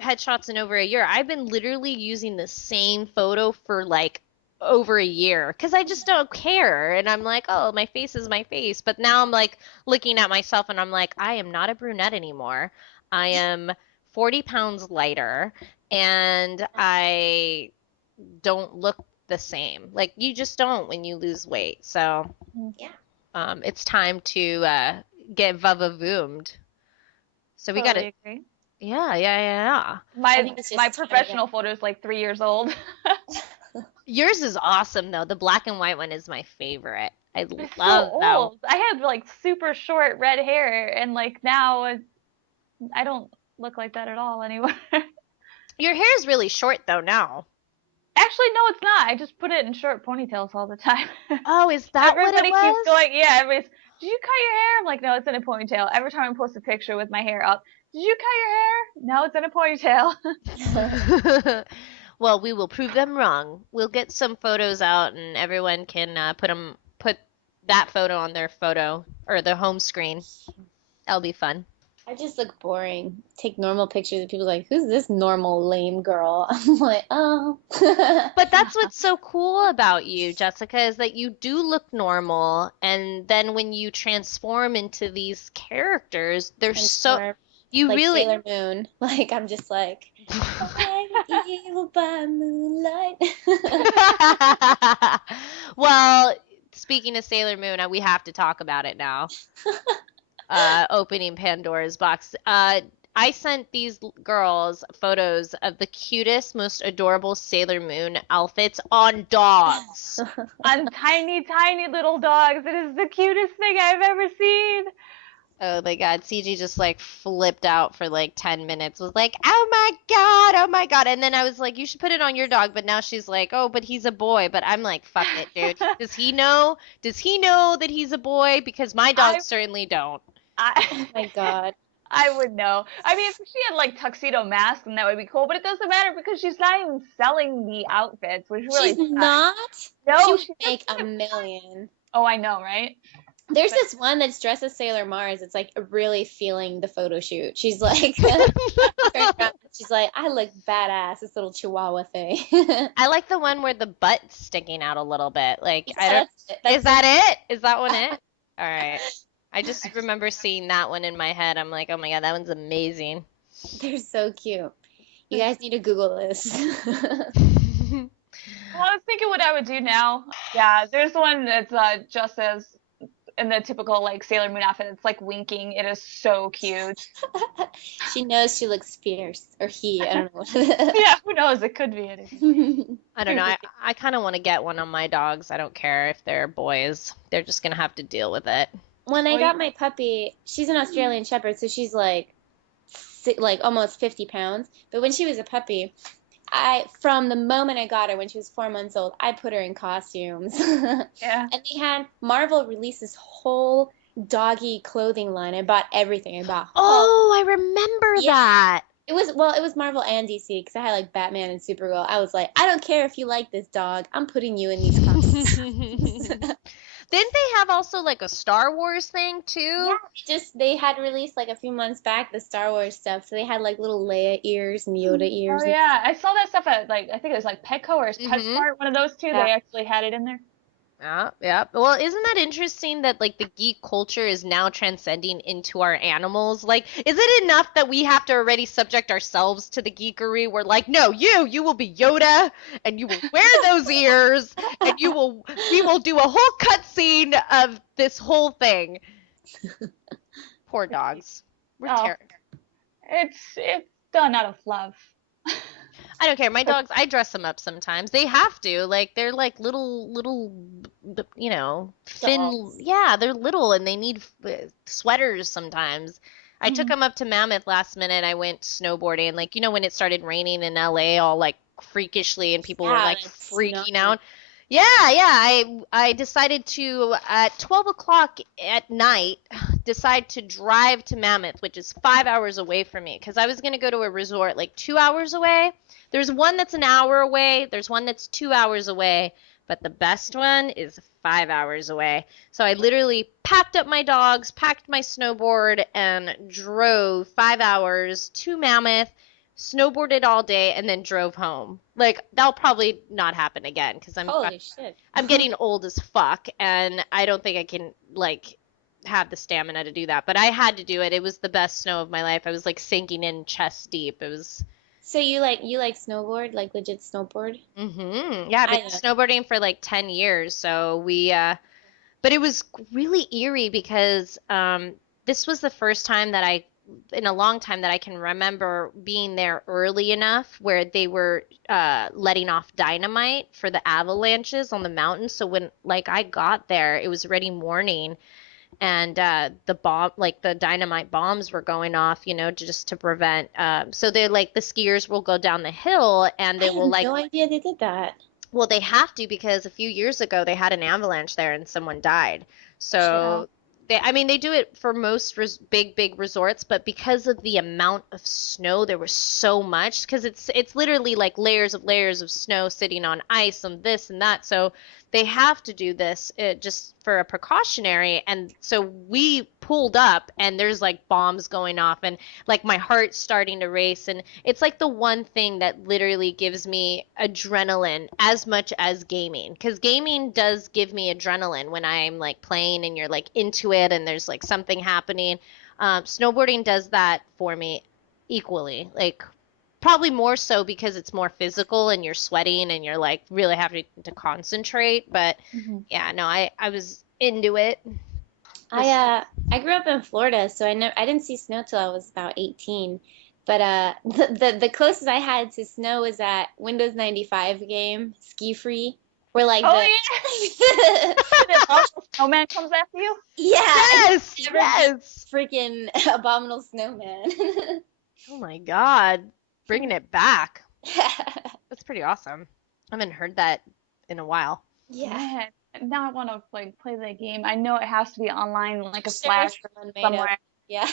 headshots in over a year. I've been literally using the same photo for like over a year because I just don't care, and I'm like, oh, my face is my face. But now I'm like looking at myself and I'm like, I am not a brunette anymore. I am 40 pounds lighter, and I don't look the same. Like, you just don't when you lose weight. So Yeah. it's time to get vavavoomed. So we totally gotta, agree. yeah. I think it's just My time to professional photo is like 3 years old. Yours is awesome though. The black and white one is my favorite. I It's love so that. old. I had like super short red hair, and like now I don't look like that at all anymore. Your hair is really short though now. Actually, no, it's not. I just put it in short ponytails all the time. Oh, is that what it Everybody was? keeps going, yeah, everybody's, did you cut your hair? I'm like, no, it's in a ponytail. Every time I post a picture with my hair up, did you cut your hair? No, it's in a ponytail. Well, we will prove them wrong. We'll get some photos out, and everyone can put that photo on their photo or their home screen. That'll be fun. I just look boring. Take normal pictures and people are like, who's this normal lame girl? I'm like, oh. But that's what's so cool about you, Jessica, is that you do look normal, and then when you transform into these characters, they're so you like really Sailor Moon. Like I'm just like, I'm evil by moonlight. Well, speaking of Sailor Moon, we have to talk about it now. Opening Pandora's box. I sent these girls photos of the cutest, most adorable Sailor Moon outfits on dogs. On tiny, tiny little dogs. It is the cutest thing I've ever seen. Oh my god, CG just like flipped out for like 10 minutes. Was like, oh my god. And then I was like, you should put it on your dog. But now she's like, oh, but he's a boy. But I'm like, fuck it, dude. Does he know? Does he know that he's a boy? Because my dogs certainly don't. Oh my god. I would know. I mean, if she had like tuxedo mask, then that would be cool. But it doesn't matter because she's not even selling the outfits, which really She's not? No, She would make a million. Oh, I know, right? There's this one that's dressed as Sailor Mars. It's like really feeling the photo shoot. She's like, she's like, I look badass, this little chihuahua thing. I like the one where the butt's sticking out a little bit. Like, Yeah, I don't. that's Is that it? Is that one it? All right. I just remember seeing that one in my head. I'm like, oh my god, that one's amazing. They're so cute. You guys need to Google this. Well, I was thinking what I would do now. Yeah, there's one that's just as in the typical like Sailor Moon outfit. It's like winking. It is so cute. She knows she looks fierce, or he. I don't know. Yeah, who knows? It could be anything. I don't know. I kind of want to get one on my dogs. I don't care if they're boys. They're just gonna have to deal with it. When I got my puppy, she's an Australian Shepherd, so she's like almost 50 pounds. But when she was a puppy, from the moment I got her, when she was 4 months old, I put her in costumes. Yeah. And Marvel released this whole doggy clothing line. I bought everything. I bought. Oh, I remember that. It was Marvel and DC because I had like Batman and Supergirl. I was like, I don't care if you like this dog. I'm putting you in these costumes. Didn't they have also like a Star Wars thing too? Yeah, they had released like a few months back the Star Wars stuff. So they had like little Leia ears and Yoda ears. Oh yeah, I saw that stuff at like I think it was like Petco or PetSmart, one of those two. Yeah. They actually had it in there. Yeah. Well, isn't that interesting that like the geek culture is now transcending into our animals? Like, is it enough that we have to already subject ourselves to the geekery? We're like, no, you will be Yoda, and you will wear those ears, and we will do a whole cutscene of this whole thing. Poor dogs. We're terrible. It's done out of love. I don't care. My dogs, I dress them up sometimes. They have to. Like, they're like little, thin. Dogs. Yeah, they're little and they need sweaters sometimes. I took them up to Mammoth last minute. I went snowboarding. Like, when it started raining in LA all like freakishly and people were like freaking out. Yeah. I decided to, at 12 o'clock at night, decide to drive to Mammoth, which is 5 hours away from me, because I was going to go to a resort like 2 hours away. There's one that's an hour away. There's one that's 2 hours away. But the best one is 5 hours away. So I literally packed up my dogs, packed my snowboard, and drove 5 hours to Mammoth, snowboarded all day, and then drove home. Like, that'll probably not happen again because Holy shit. I'm getting old as fuck, and I don't think I can, like, have the stamina to do that. But I had to do it. It was the best snow of my life. I was, like, sinking in chest deep. It was... So you like snowboard, like legit snowboard? Mm-hmm. Yeah, I've been snowboarding for like 10 years. So but it was really eerie because this was the first time that in a long time that I can remember being there early enough where they were letting off dynamite for the avalanches on the mountain. So when like I got there, it was already morning. and the dynamite bombs were going off, just to prevent. So they're like the skiers will go down the hill and they will I had no idea they did that. well, they have to because a few years ago they had an avalanche there and someone died. So they do it for most big resorts, but because of the amount of snow, there was so much because it's literally like layers of snow sitting on ice and this and that. So they have to do this just for a precautionary. And so we pulled up and there's like bombs going off and like my heart's starting to race. And it's like the one thing that literally gives me adrenaline as much as gaming. Because gaming does give me adrenaline when I'm like playing and you're like into it and there's like something happening. Snowboarding does that for me equally. Like probably more so because it's more physical and you're sweating and you're like really having to concentrate. But yeah, no, I was into it. I grew up in Florida, so I didn't see snow till I was about 18. But the closest I had to snow was that Windows 95 game, Ski Free, where like the abominable snowman comes after you. Yeah. Yes. Freaking abominable snowman. Oh my God. Bringing it back. That's pretty awesome. I haven't heard that in a while. Yeah. Man, now I want to like play that game. I know it has to be online, like a Sure, flash someone made somewhere. up. Yeah.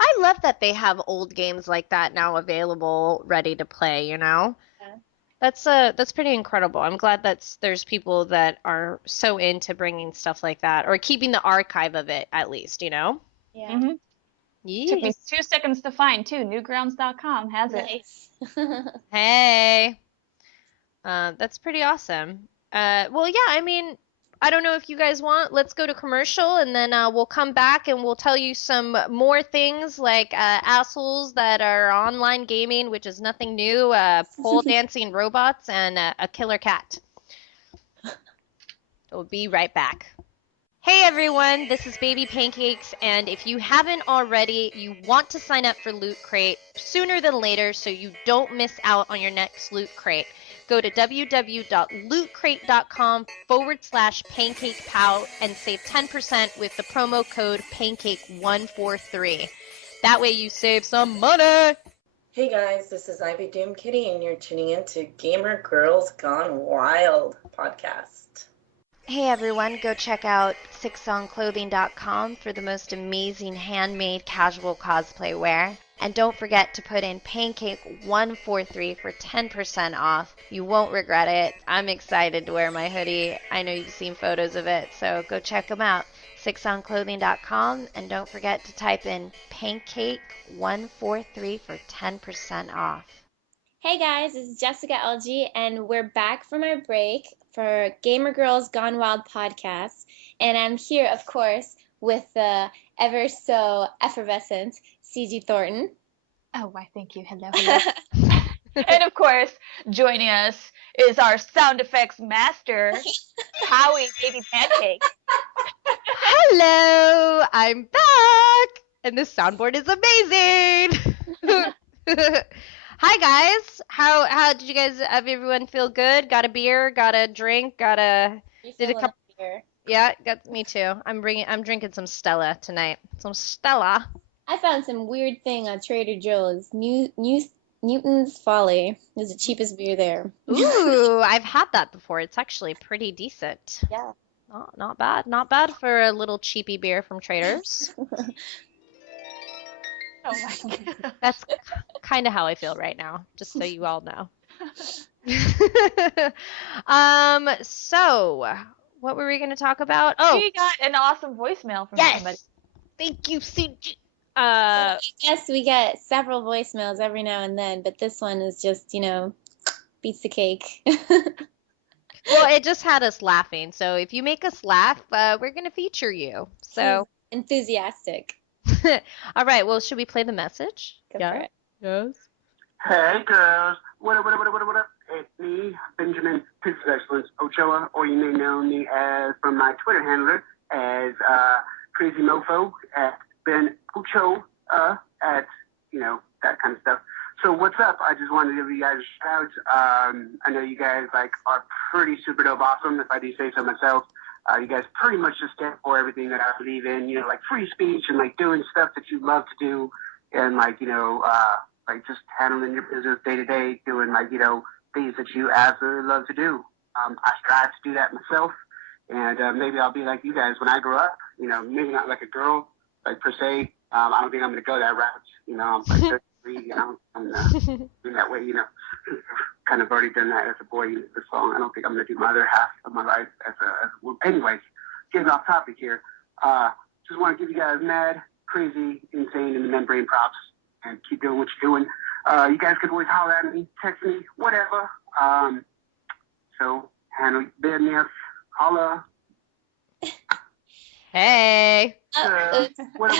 I love that they have old games like that now available, ready to play, Yeah. That's pretty incredible. I'm glad there's people that are so into bringing stuff like that or keeping the archive of it at least, Yeah. Took me 2 seconds to find too. Newgrounds.com has it. Nice. Hey. That's pretty awesome. Well, yeah, I mean, I don't know if you guys want. Let's go to commercial, and then we'll come back and we'll tell you some more things like assholes that are online gaming, which is nothing new, pole dancing robots, and a killer cat. We'll be right back. Hey everyone, this is Baby Pancakes, and if you haven't already, you want to sign up for Loot Crate sooner than later so you don't miss out on your next Loot Crate. Go to www.lootcrate.com/PancakePow and save 10% with the promo code PANCAKE143. That way you save some money! Hey guys, this is Ivy Doom Kitty, and you're tuning in to Gamer Girls Gone Wild podcast. Hey everyone, go check out sixonclothing.com for the most amazing handmade casual cosplay wear. And don't forget to put in Pancake143 for 10% off. You won't regret it. I'm excited to wear my hoodie. I know you've seen photos of it, so go check them out. sixonclothing.com, and don't forget to type in Pancake143 for 10% off. Hey guys, this is Jessica LG, and we're back from our break for Gamer Girls Gone Wild podcast. And I'm here, of course, with the ever so effervescent Ciji Thornton. Oh, why, thank you. Hello. And of course, joining us is our sound effects master, Howie Baby Pancakes. Hello, I'm back, and this soundboard is amazing. Hi guys, how did you guys? Have everyone feel good? Got a beer? Got a drink? Did a couple? Beer. Yeah, got me too. I'm drinking some Stella tonight. Some Stella. I found some weird thing on Trader Joe's. Newton's Folly is the cheapest beer there. Ooh, I've had that before. It's actually pretty decent. Yeah. Not bad. Not bad for a little cheapy beer from Trader's. Oh my God. That's kind of how I feel right now, just so you all know. So what were we going to talk about? Oh, We got an awesome voicemail from somebody. yes. Thank you, CG. Yes, we get several voicemails every now and then, but this one is just, beats the cake. Well, it just had us laughing. So if you make us laugh, we're going to feature you. So enthusiastic. all right. Well, should we play the message? Go for it. Yes. Hey girls, what up? It's me, Benjamin Physics Excellence Ochoa, or you may know me as from my Twitter handler as Crazy Mofo at Ben Ochoa at that kind of stuff. So what's up? I just wanted to give you guys a shout out. I know you guys are pretty super dope awesome, if I do say so myself. You guys pretty much just stand for everything that I believe in, you know, like free speech and like doing stuff that you love to do, and like, you know, like just handling your business day to day, doing like, you know, things that you absolutely love to do. I strive to do that myself, and maybe I'll be like you guys when I grow up, you know, maybe not like a girl, like per se. I don't think I'm going to go that route, you know, I'm like 33, you know, and in that way, you know, kind of already done that as a boy for so long. I don't think I'm going to do my other half of my life as a woman. Anyways, getting off topic here, just want to give you guys mad, crazy, insane, and the membrane props, and keep doing what you're doing. You guys can always holler at me, text me, whatever. So, handle your business, holla. Hey. What?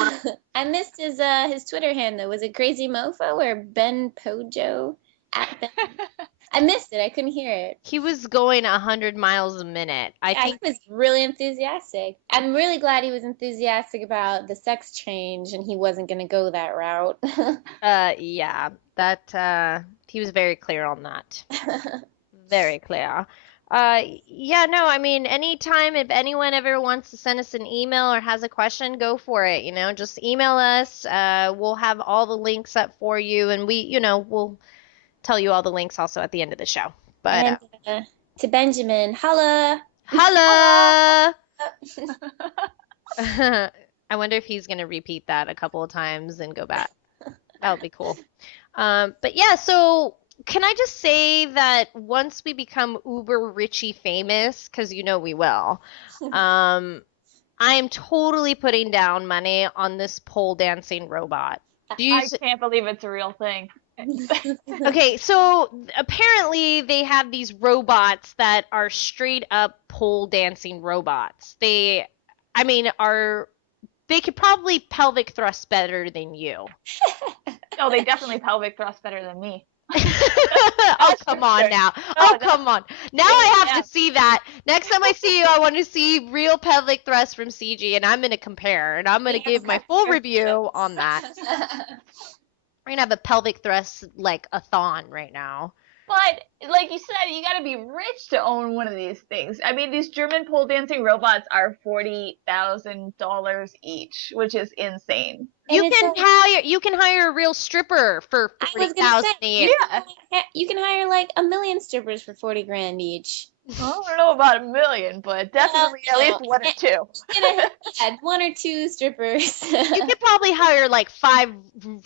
I missed his Twitter handle. Was it Crazy Mofo or Ben Pojo? I missed it. I couldn't hear it. He was going 100 miles a minute. I think he was really enthusiastic. I'm really glad he was enthusiastic about the sex change and he wasn't going to go that route. yeah, that he was very clear on that. Very clear. Yeah, no, I mean, anytime if anyone ever wants to send us an email or has a question, go for it, you know, just email us. We'll have all the links up for you, and we'll tell you all the links also at the end of the show. But and to Benjamin, holla. Holla! I wonder if he's going to repeat that a couple of times and go back. That would be cool. But yeah, so can I just say that once we become uber Richie famous, because you know we will, I am totally putting down money on this pole dancing robot. I can't believe it's a real thing. Okay, so apparently they have these robots that are straight up pole dancing robots. They could probably pelvic thrust better than you. Oh, they definitely pelvic thrust better than me. Oh, come on now. Oh, come on. Now I have to see that. Next time I see you, I want to see real pelvic thrust from CG, and I'm going to compare, and I'm going to give my full review on that. We're going to have a pelvic thrust, like, a thon right now. But, like you said, you gotta be rich to own one of these things. I mean, these German pole dancing robots are $40,000 each, which is insane. You can hire a real stripper for $40,000 each. Yeah. You can hire like 1 million strippers for 40 grand each. I don't know about 1 million, but definitely at least 1 or 2. Yeah, 1 or 2 strippers. You could probably hire like 5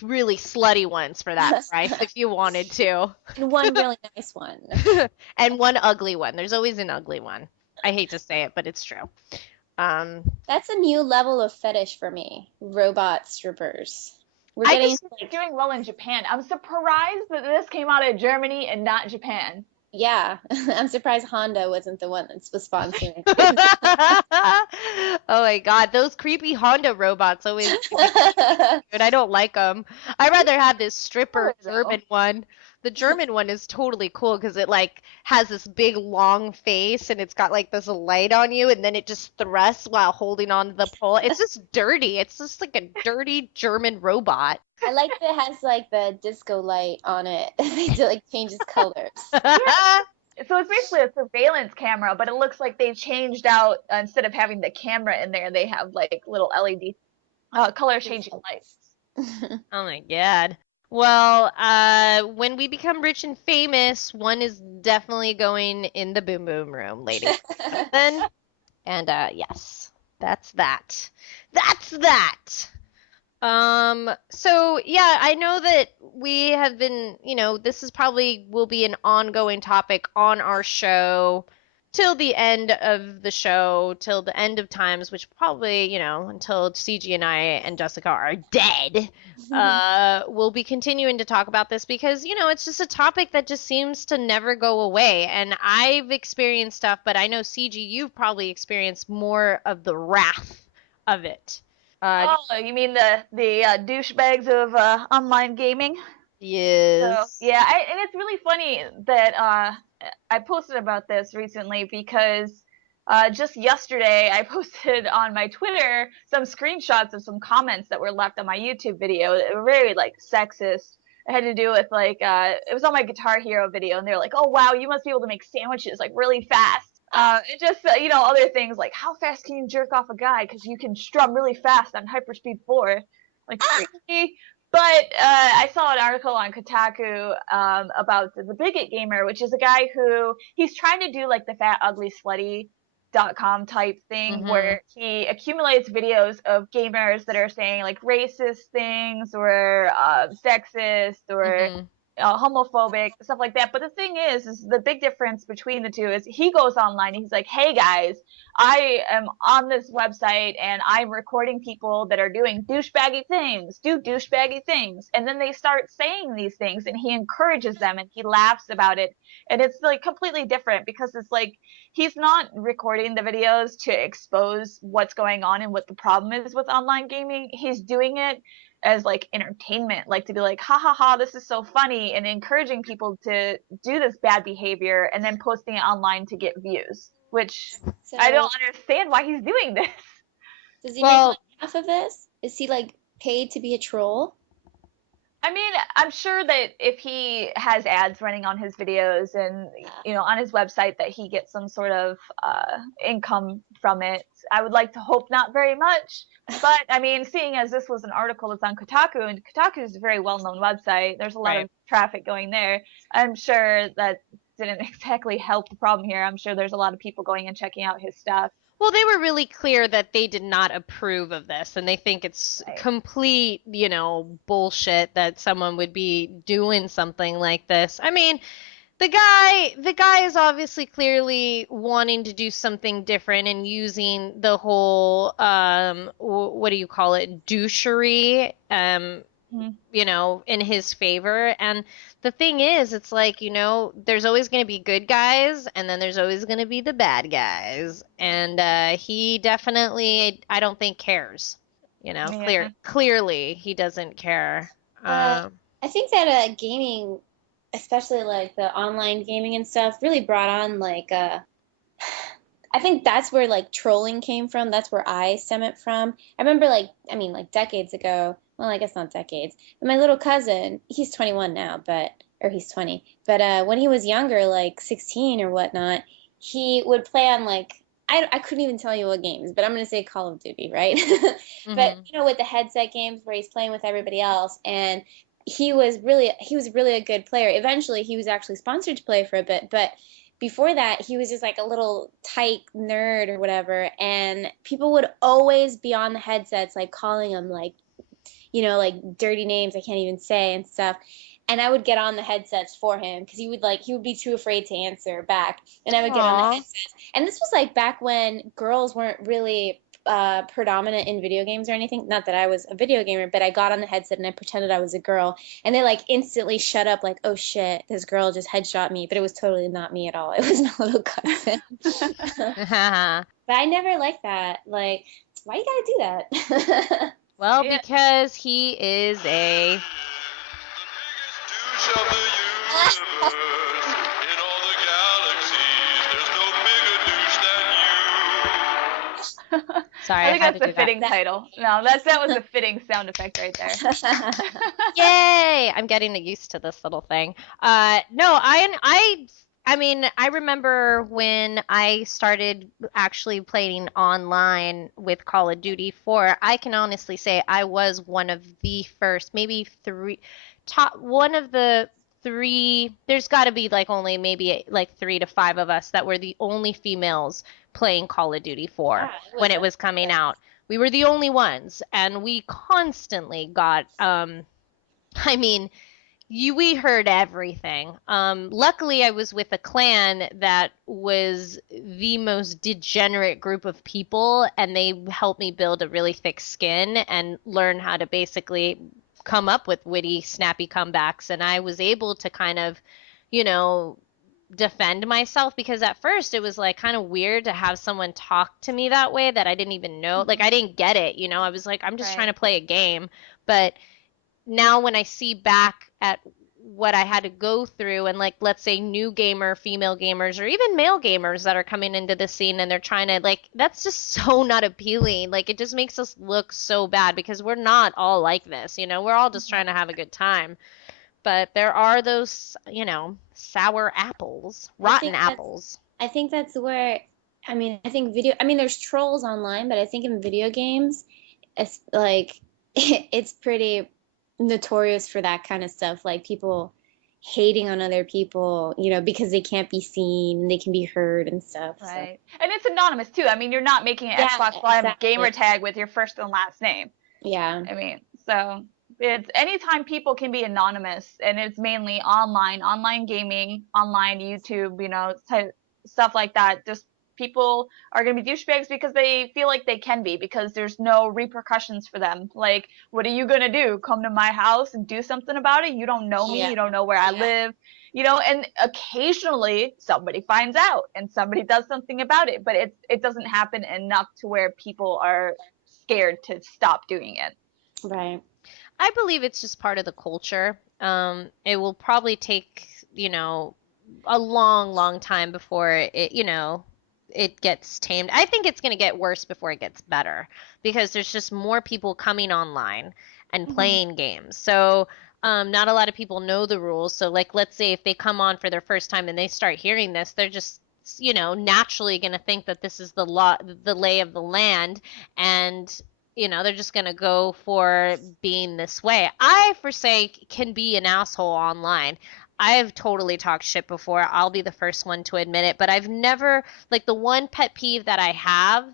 really slutty ones for that price if you wanted to. And 1 really nice one. And 1 ugly one. There's always an ugly one. I hate to say it, but it's true. That's a new level of fetish for me. Robot strippers. It's doing well in Japan. I'm surprised that this came out of Germany and not Japan. Yeah, I'm surprised Honda wasn't the one that was sponsoring. Oh my god, those creepy Honda robots always good. I don't like them. I'd rather have this stripper German one. The German one is totally cool because it like has this big long face and it's got like this light on you and then it just thrusts while holding on to the pole. It's just dirty. It's just like a dirty German robot. I like that it has like the disco light on it. It like changes colors. So it's basically a surveillance camera, but it looks like they changed out, instead of having the camera in there, they have like little LED color changing lights. Oh my god. Well, when we become rich and famous, one is definitely going in the boom boom room, ladies and gentlemen. And yes, that's that. That's that. So yeah, I know that we have been, this is probably will be an ongoing topic on our show till the end of the show, till the end of times, which probably, until CG and I and Jessica are dead, we'll be continuing to talk about this because, it's just a topic that just seems to never go away. And I've experienced stuff, but I know CG, you've probably experienced more of the wrath of it. You mean the douchebags of online gaming? Yes. So, yeah, and it's really funny that I posted about this recently because just yesterday I posted on my Twitter some screenshots of some comments that were left on my YouTube video. They were very sexist. It had to do with it was on my Guitar Hero video, and they're like, "Oh wow, you must be able to make sandwiches really fast." And just, other things like how fast can you jerk off a guy because you can strum really fast on Hyperspeed 4. Like, really? But I saw an article on Kotaku about the Bigot Gamer, which is a guy who, he's trying to do like the fat, ugly, slutty.com type thing where he accumulates videos of gamers that are saying like racist things or sexist or homophobic, stuff like that. But the thing is the big difference between the two is he goes online and he's like, hey guys, I am on this website and I'm recording people that are doing douchebaggy things, do douchebaggy things. And then they start saying these things and he encourages them and he laughs about it. And it's like completely different because it's like, he's not recording the videos to expose what's going on and what the problem is with online gaming. He's doing it as like entertainment, like to be like, ha ha ha, this is so funny, and encouraging people to do this bad behavior and then posting it online to get views, which I don't understand why he's doing this. Does he make money off of this? Is he like paid to be a troll? I mean, I'm sure that if he has ads running on his videos and, on his website that he gets some sort of income from it. I would like to hope not very much. But, I mean, seeing as this was an article that's on Kotaku, and Kotaku is a very well-known website, there's a lot of traffic going there. I'm sure that didn't exactly help the problem here. I'm sure there's a lot of people going and checking out his stuff. Well, they were really clear that they did not approve of this, and they think it's complete, bullshit that someone would be doing something like this. I mean, the guy is obviously clearly wanting to do something different and using the whole, what do you call it, douchery, in his favor. And the thing is, it's like, there's always going to be good guys and then there's always going to be the bad guys. And he definitely, I don't think cares, clearly he doesn't care. I think that gaming, especially like the online gaming and stuff, really brought on like, I think that's where like trolling came from. That's where I stem it from. I remember like decades ago, well, I guess not decades, but my little cousin, he's 21 now, or he's 20, but when he was younger, like 16 or whatnot, he would play on like, I couldn't even tell you what games, but I'm going to say Call of Duty, right? But, with the headset games where he's playing with everybody else, and he was really a good player. Eventually, he was actually sponsored to play for a bit, but before that, he was just like a little tight nerd or whatever, and people would always be on the headsets, like calling him like, like dirty names I can't even say and stuff. And I would get on the headsets for him because he would be too afraid to answer back. And I would get on the headsets. And this was like back when girls weren't really predominant in video games or anything. Not that I was a video gamer, but I got on the headset and I pretended I was a girl. And they like instantly shut up like, oh shit, this girl just headshot me. But it was totally not me at all. It was my little cousin. But I never liked that. Like, why you gotta do that? Well, because he is a... Of the universe, in all the galaxies, there's no bigger douche than you. Sorry, I think that's the fitting title. No, that was a fitting sound effect right there. Yay! I'm getting used to this little thing. No, I mean, I remember when I started actually playing online with Call of Duty 4, I can honestly say I was one of the first, maybe one of the three, there's got to be like only maybe like 3 to 5 of us that were the only females playing Call of Duty 4 when it was coming out. We were the only ones, and we constantly got, we heard everything. Luckily, I was with a clan that was the most degenerate group of people, and they helped me build a really thick skin and learn how to basically come up with witty, snappy comebacks. And I was able to kind of, defend myself, because at first it was like kind of weird to have someone talk to me that way that I didn't even know. Like, I didn't get it, I was like, I'm just trying to play a game. But now when I see back at what I had to go through, and like, let's say new female gamers, or even male gamers that are coming into the scene and they're trying to, like, that's just so not appealing. Like, it just makes us look so bad, because we're not all like this, we're all just trying to have a good time. But there are those, sour apples, rotten apples. I think that's where, I mean, there's trolls online, but I think in video games, it's like, it's pretty notorious for that kind of stuff. Like people hating on other people, because they can't be seen, they can be heard and stuff. Right. And it's anonymous too. I mean, you're not making an Yeah, Xbox Live exactly. gamer tag with your first and last name. Yeah. I mean, so it's anytime people can be anonymous, and it's mainly online gaming, online YouTube, stuff like that. Just people are going to be douchebags because they feel like they can be, because there's no repercussions for them. Like, what are you going to do? Come to my house and do something about it? You don't know me. Yeah. You don't know where I live. And occasionally somebody finds out and somebody does something about it, but it doesn't happen enough to where people are scared to stop doing it. Right. I believe it's just part of the culture. It will probably take, a long, long time before it gets tamed. I think it's going to get worse before it gets better, because there's just more people coming online and playing games. So not a lot of people know the rules. So like, let's say if they come on for their first time and they start hearing this, they're just, naturally going to think that this is the lay of the land, and they're just going to go for being this way. I, for say, can be an asshole online. I've totally talked shit before. I'll be the first one to admit it. But I've never, like, the one pet peeve that I have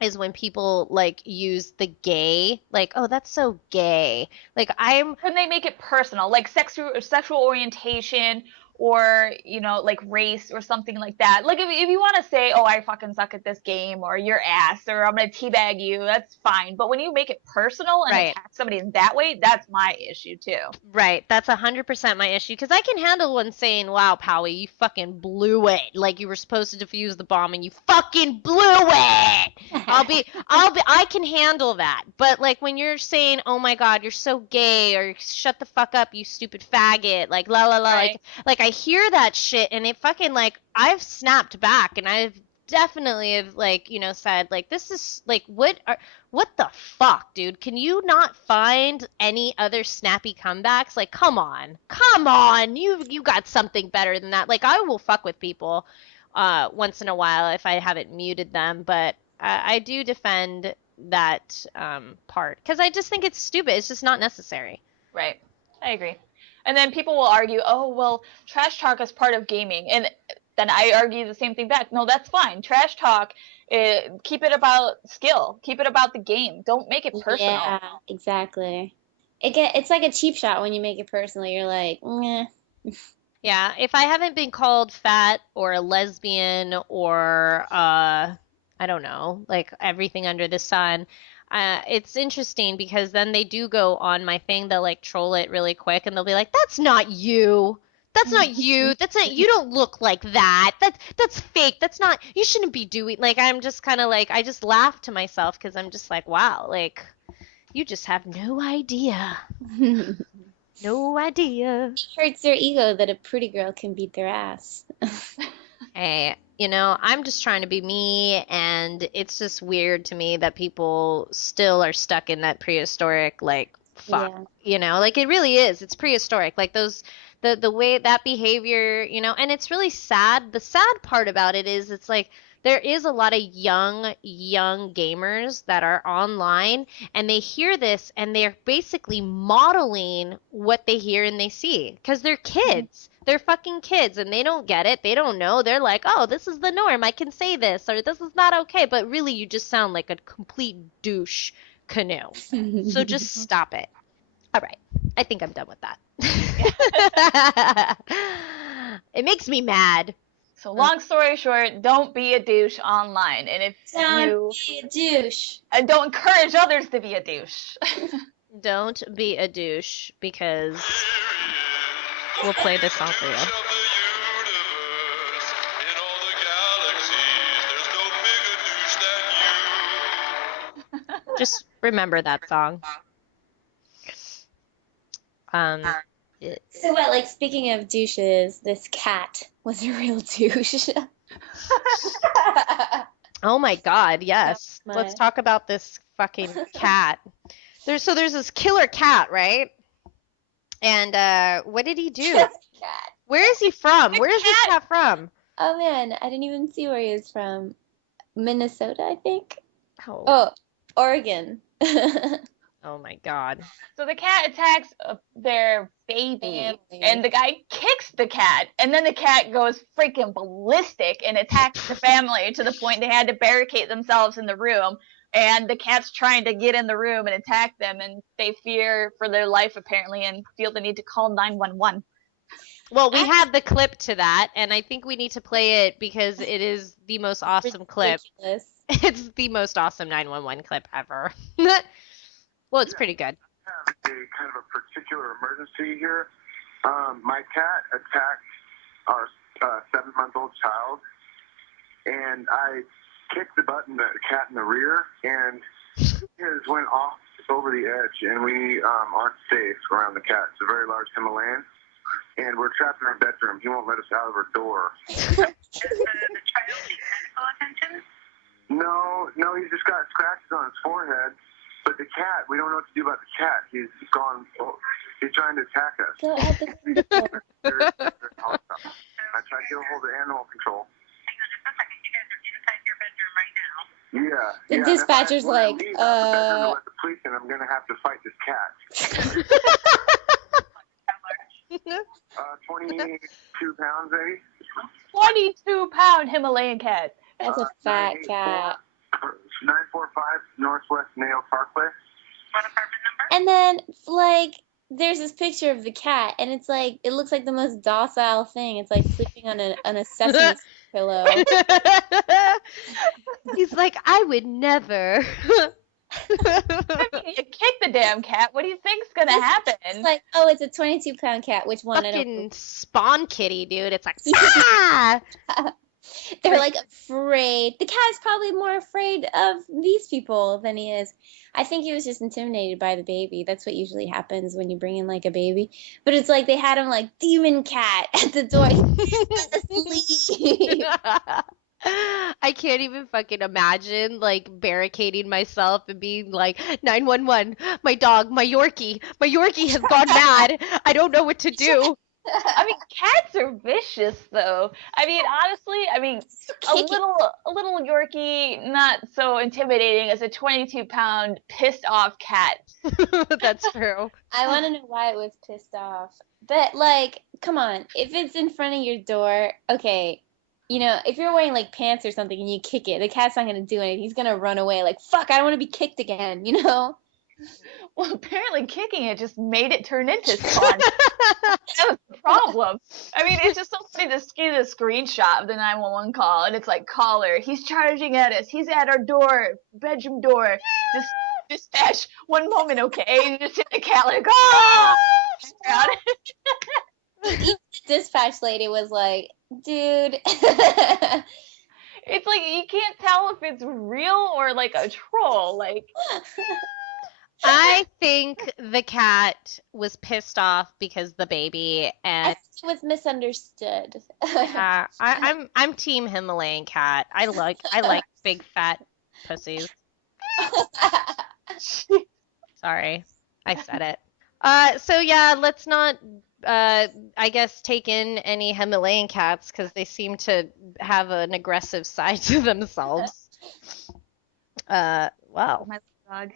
is when people, like, use the gay. Like, oh, that's so gay. Like, When they make it personal, like sexual orientation, or like race or something like that. Like if you want to say, oh, I fucking suck at this game, or you're ass, or I'm gonna teabag you, that's fine. But when you make it personal and attack somebody in that way, that's my issue too. Right, that's 100% my issue, because I can handle one saying, wow, Powie, you fucking blew it. Like, you were supposed to defuse the bomb and you fucking blew it. I can handle that. But like when you're saying, oh my god, you're so gay, or shut the fuck up, you stupid faggot, like la la la, Right. like I hear that shit and it fucking, like, I've snapped back, and I've definitely have, like, said, like, this is like, what the fuck, dude? Can you not find any other snappy comebacks? Like, come on, you got something better than that. Like, I will fuck with people once in a while if I haven't muted them, but I do defend that part, because I just think it's stupid. It's just not necessary. Right. I agree. And then people will argue, oh, well, trash talk is part of gaming. And then I argue the same thing back. No, that's fine. Trash talk, keep it about skill. Keep it about the game. Don't make it personal. Yeah, exactly. It's like a cheap shot when you make it personal. You're like, meh. Yeah, if I haven't been called fat or a lesbian or I don't know, like everything under the sun, it's interesting, because then they do go on my thing. They'll like troll it really quick, and they'll be like, "That's not you. That's not you. That's not, you don't look like that. That's fake. That's not, you shouldn't be doing." Like, I'm just kind of like, I just laugh to myself, because I'm just like, wow, like, you just have no idea. No idea. It hurts their ego that a pretty girl can beat their ass. Hey, I'm just trying to be me, and it's just weird to me that people still are stuck in that prehistoric, like, fuck, like, it really is. It's prehistoric. Like, the way that behavior, and it's really sad. The sad part about it is, it's like, there is a lot of young gamers that are online, and they hear this, and they're basically modeling what they hear and they see, because they're kids. They're fucking kids, and they don't get it. They don't know. They're like, oh, this is the norm. I can say this, or this is not okay. But really, you just sound like a complete douche canoe. So just stop it. All right. I think I'm done with that. It makes me mad. So long story short, don't be a douche online. And if Don't be a douche. And don't encourage others to be a douche. Don't be a douche, because we'll play this song for you. Of the universe, in all the galaxies, there's no bigger douche than you. Just remember that song. So what, like, speaking of douches, this cat was a real douche. Oh my god, yes. So Let's much. talk about this fucking cat. There's this killer cat, right? And what did he do? Cat. Where is he from? Where is this cat from? Oh man, I didn't even see where he was from. Minnesota, I think. Oh, Oh, Oregon. oh my God. So the cat attacks their baby, Family. and the guy kicks the cat, and then the cat goes freaking ballistic and attacks the family to the point they had to barricade themselves in the room. And the cat's trying to get in the room and attack them, and they fear for their life apparently, and feel the need to call 911. Well, we have the clip to that, and I think we need to play it because it is the most awesome clip. Ridiculous. It's the most awesome 911 clip ever. Well, it's pretty good. Have a kind of a particular emergency here. My cat attacked our 7-month-old child, and I kicked the cat in the rear, and his went off over the edge, and we aren't safe around the cat. It's a very large Himalayan, and we're trapped in our bedroom. He won't let us out of our door. Does the child need medical attention? No, he's just got scratches on his forehead. But the cat, we don't know what to do about the cat. He's trying to attack us. Go out the window. I tried to get a hold of animal control. Hang on just a second. You guys are inside your bedroom right now. Yeah. The dispatcher's when I like, leave out the bedroom to let the police in, I'm going to have to fight this cat. How large? 22 pounds, maybe? 22-pound Himalayan cat. That's a fat cat. 945 Northwest Nail Parkway. What apartment number? And then, like, there's this picture of the cat, and it's like, it looks like the most docile thing. It's like sleeping on a sesame seed pillow. He's like, I would never. I mean, you kick the damn cat. What do you think's gonna happen? It's like, oh, it's a 22-pound cat. Which one? I Fucking don't. spawn kitty, dude. It's like, ah! They're like afraid. The cat's probably more afraid of these people than he is. I think he was just intimidated by the baby. That's what usually happens when you bring in like a baby. But it's like they had him like demon cat at the door. Sleep. I can't even fucking imagine like barricading myself and being like 911, my dog, my Yorkie has gone mad. I don't know what to do. I mean, cats are vicious, though. I mean, honestly, a little Yorkie, not so intimidating as a 22-pound pissed off cat. That's true. I want to know why it was pissed off. But like, come on, if it's in front of your door, okay. You know, if you're wearing like pants or something and you kick it, the cat's not gonna do anything. He's gonna run away like, fuck, I don't want to be kicked again, you know? Well, apparently kicking it just made it turn into fun. That was the problem. I mean, it's just so funny to see the screenshot of the 911 call, and it's like, caller, he's charging at us. He's at our door, bedroom door. Just dispatch, one moment, okay? And you just hit the cat like, ah! The dispatch lady was like, dude. It's like you can't tell if it's real or like a troll. Like, I think the cat was pissed off because the baby, I and think it was misunderstood. I'm team Himalayan cat. I like big fat pussies. Sorry, I said it. So yeah, let's not I guess take in any Himalayan cats because they seem to have an aggressive side to themselves. Wow. my dog.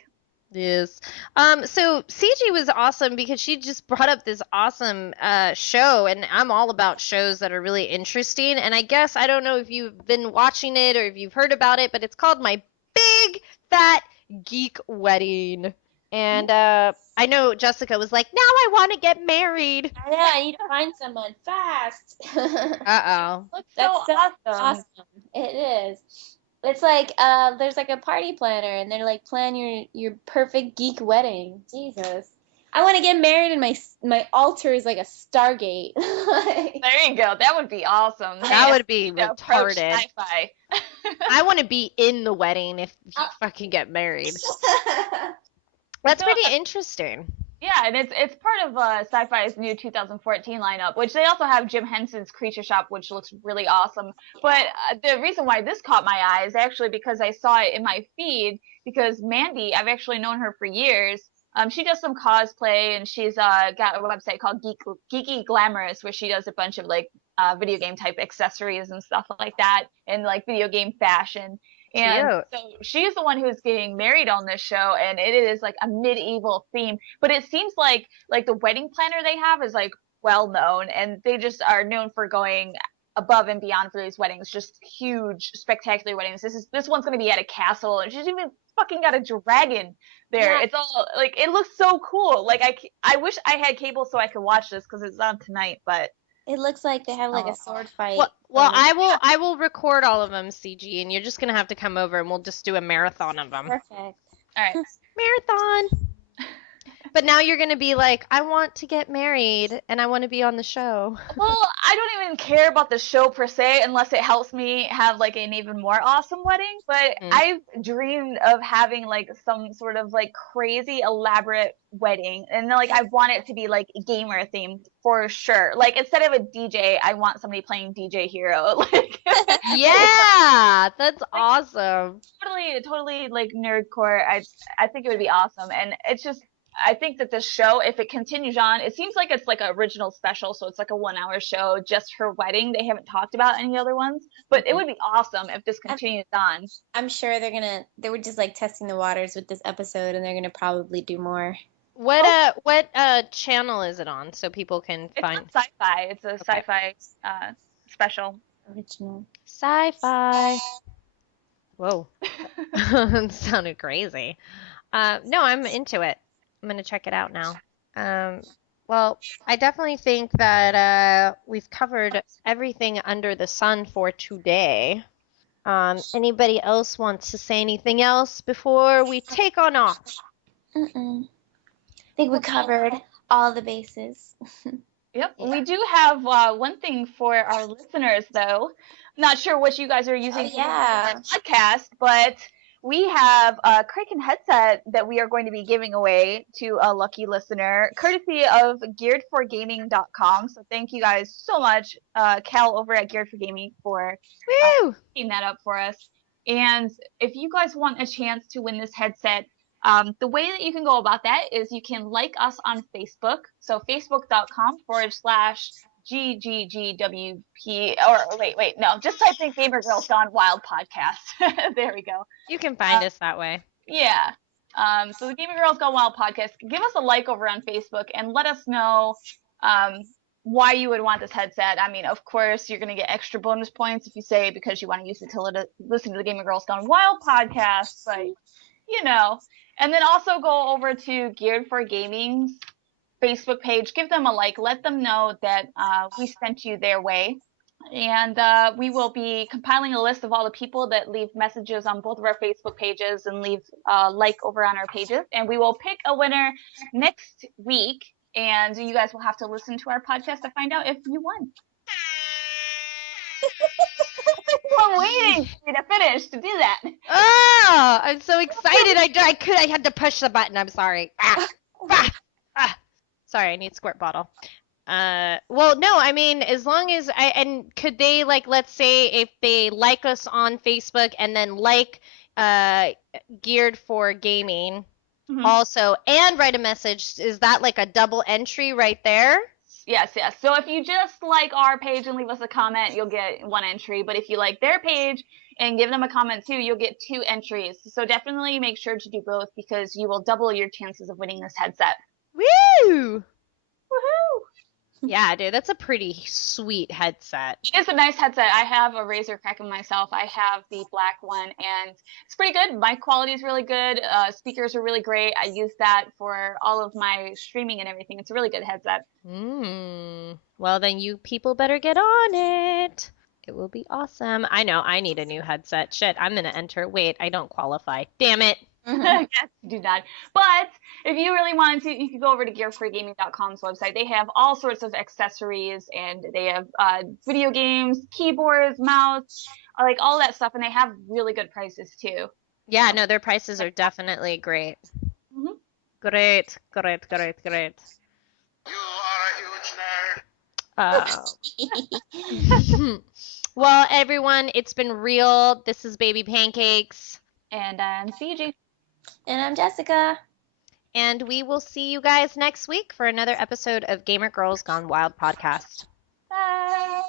Yes. So CG was awesome because she just brought up this awesome show, and I'm all about shows that are really interesting. And I guess I don't know if you've been watching it or if you've heard about it, but it's called My Big Fat Geek Wedding. And I know Jessica was like, now I want to get married. Yeah, I need to find someone fast. Uh-oh. Looks That's so awesome. It is. It's like there's like a party planner, and they're like, plan your perfect geek wedding. Jesus, I want to get married, and my altar is like a Stargate. There you go. That would be awesome. That would be approach retarded. SyFy. I want to be in the wedding if you fucking get married. That's So, pretty interesting. Yeah, and it's part of SyFy's new 2014 lineup, which they also have Jim Henson's Creature Shop, which looks really awesome. But the reason why this caught my eye is actually because I saw it in my feed, because Mandy, I've actually known her for years, She does some cosplay, and she's got a website called Geeky Glamorous, where she does a bunch of like video game type accessories and stuff like that, and like video game fashion. And Cute. so she's the one who's getting married on this show, and it is like a medieval theme. But it seems like the wedding planner they have is like well known, and they just are known for going above and beyond for these weddings, just huge, spectacular weddings. This one's gonna be at a castle, and she's even fucking got a dragon there. Yeah. It's all like, it looks so cool. Like I wish I had cable so I could watch this because it's on tonight, but It looks like they have like Oh. a sword fight. Well, I will record all of them, CG, and you're just gonna have to come over and we'll just do a marathon of them. Perfect. all right. Marathon. But now you're gonna be like, I want to get married and I want to be on the show. Well, I don't even care about the show per se unless it helps me have like an even more awesome wedding. But I've dreamed of having like some sort of like crazy elaborate wedding, and like I want it to be like gamer themed for sure. Like instead of a DJ, I want somebody playing DJ Hero. Like Yeah, that's awesome. totally like nerdcore. I think it would be awesome, and it's just. I think that this show, if it continues on, it seems like it's like an original special, so it's like a 1-hour show just her wedding. They haven't talked about any other ones, but it would be awesome if this continues on. I'm sure they were just like testing the waters with this episode, and they're gonna probably do more. What channel is it on so people can It's find on SyFy. It's a SyFy special. Original. Sci-fi? Whoa. That sounded crazy. No, I'm into it. I'm gonna check it out now. Well, I definitely think that we've covered everything under the sun for today. Anybody else wants to say anything else before we take on off? I think we covered all the bases. Yep. Yeah. We do have one thing for our listeners, though. Not sure what you guys are using for yeah. our podcast, but we have a Kraken headset that we are going to be giving away to a lucky listener, courtesy of gearedforgaming.com. So thank you guys so much, Cal over at Geared for Gaming, for picking that up for us. And if you guys want a chance to win this headset, the way that you can go about that is you can like us on Facebook. So facebook.com/GGGWP, or wait, no, just type in Gamer Girls Gone Wild podcast. There we go. You can find us that way. Yeah. So the Gamer Girls Gone Wild podcast, give us a like over on Facebook and let us know why you would want this headset. I mean, of course, you're going to get extra bonus points if you say because you want to use it to listen to the Gamer Girls Gone Wild podcast, but you know. And then also go over to Geared for Gaming's Facebook page, give them a like, let them know that we sent you their way. And we will be compiling a list of all the people that leave messages on both of our Facebook pages and leave like over on our pages. And we will pick a winner next week. And you guys will have to listen to our podcast to find out if you won. I'm waiting for you to finish to do that. Oh, I'm so excited. I had to push the button. I'm sorry. Sorry, I need squirt bottle. Well, no, I mean, as long as and could they, like, let's say if they like us on Facebook and then like Geared for Gaming also and write a message, is that like a double entry right there? Yes. So if you just like our page and leave us a comment, you'll get 1 entry. But if you like their page and give them a comment too, you'll get 2 entries. So definitely make sure to do both because you will double your chances of winning this headset. Woo! Woohoo! Yeah, dude, that's a pretty sweet headset. It's a nice headset. I have a Razer Kraken myself. I have the black one, and it's pretty good. Mic quality is really good. Speakers are really great. I use that for all of my streaming and everything. It's a really good headset. Well, then you people better get on it. It will be awesome. I know, I need a new headset. Shit, I'm going to enter. Wait, I don't qualify. Damn it. Yes, do that. But if you really wanted to, you could go over to gearforgaming.com's website. They have all sorts of accessories, and they have video games, keyboards, mouse, like all that stuff, and they have really good prices too. Yeah, no, their prices are definitely great. Great. You are a huge nerd. Well, everyone, it's been real. This is Baby Pancakes. And I'm CG. And I'm Jessica. And we will see you guys next week for another episode of Gamer Girls Gone Wild podcast. Bye.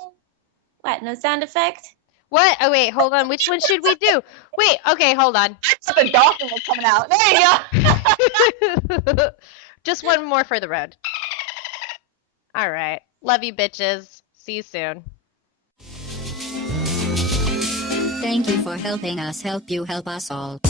What? No sound effect? What? Oh, wait, hold on. Which one should we do? Wait, okay, hold on. The dolphin was coming out. There you go. Just one more for the road. All right. Love you, bitches. See you soon. Thank you for helping us help you help us all.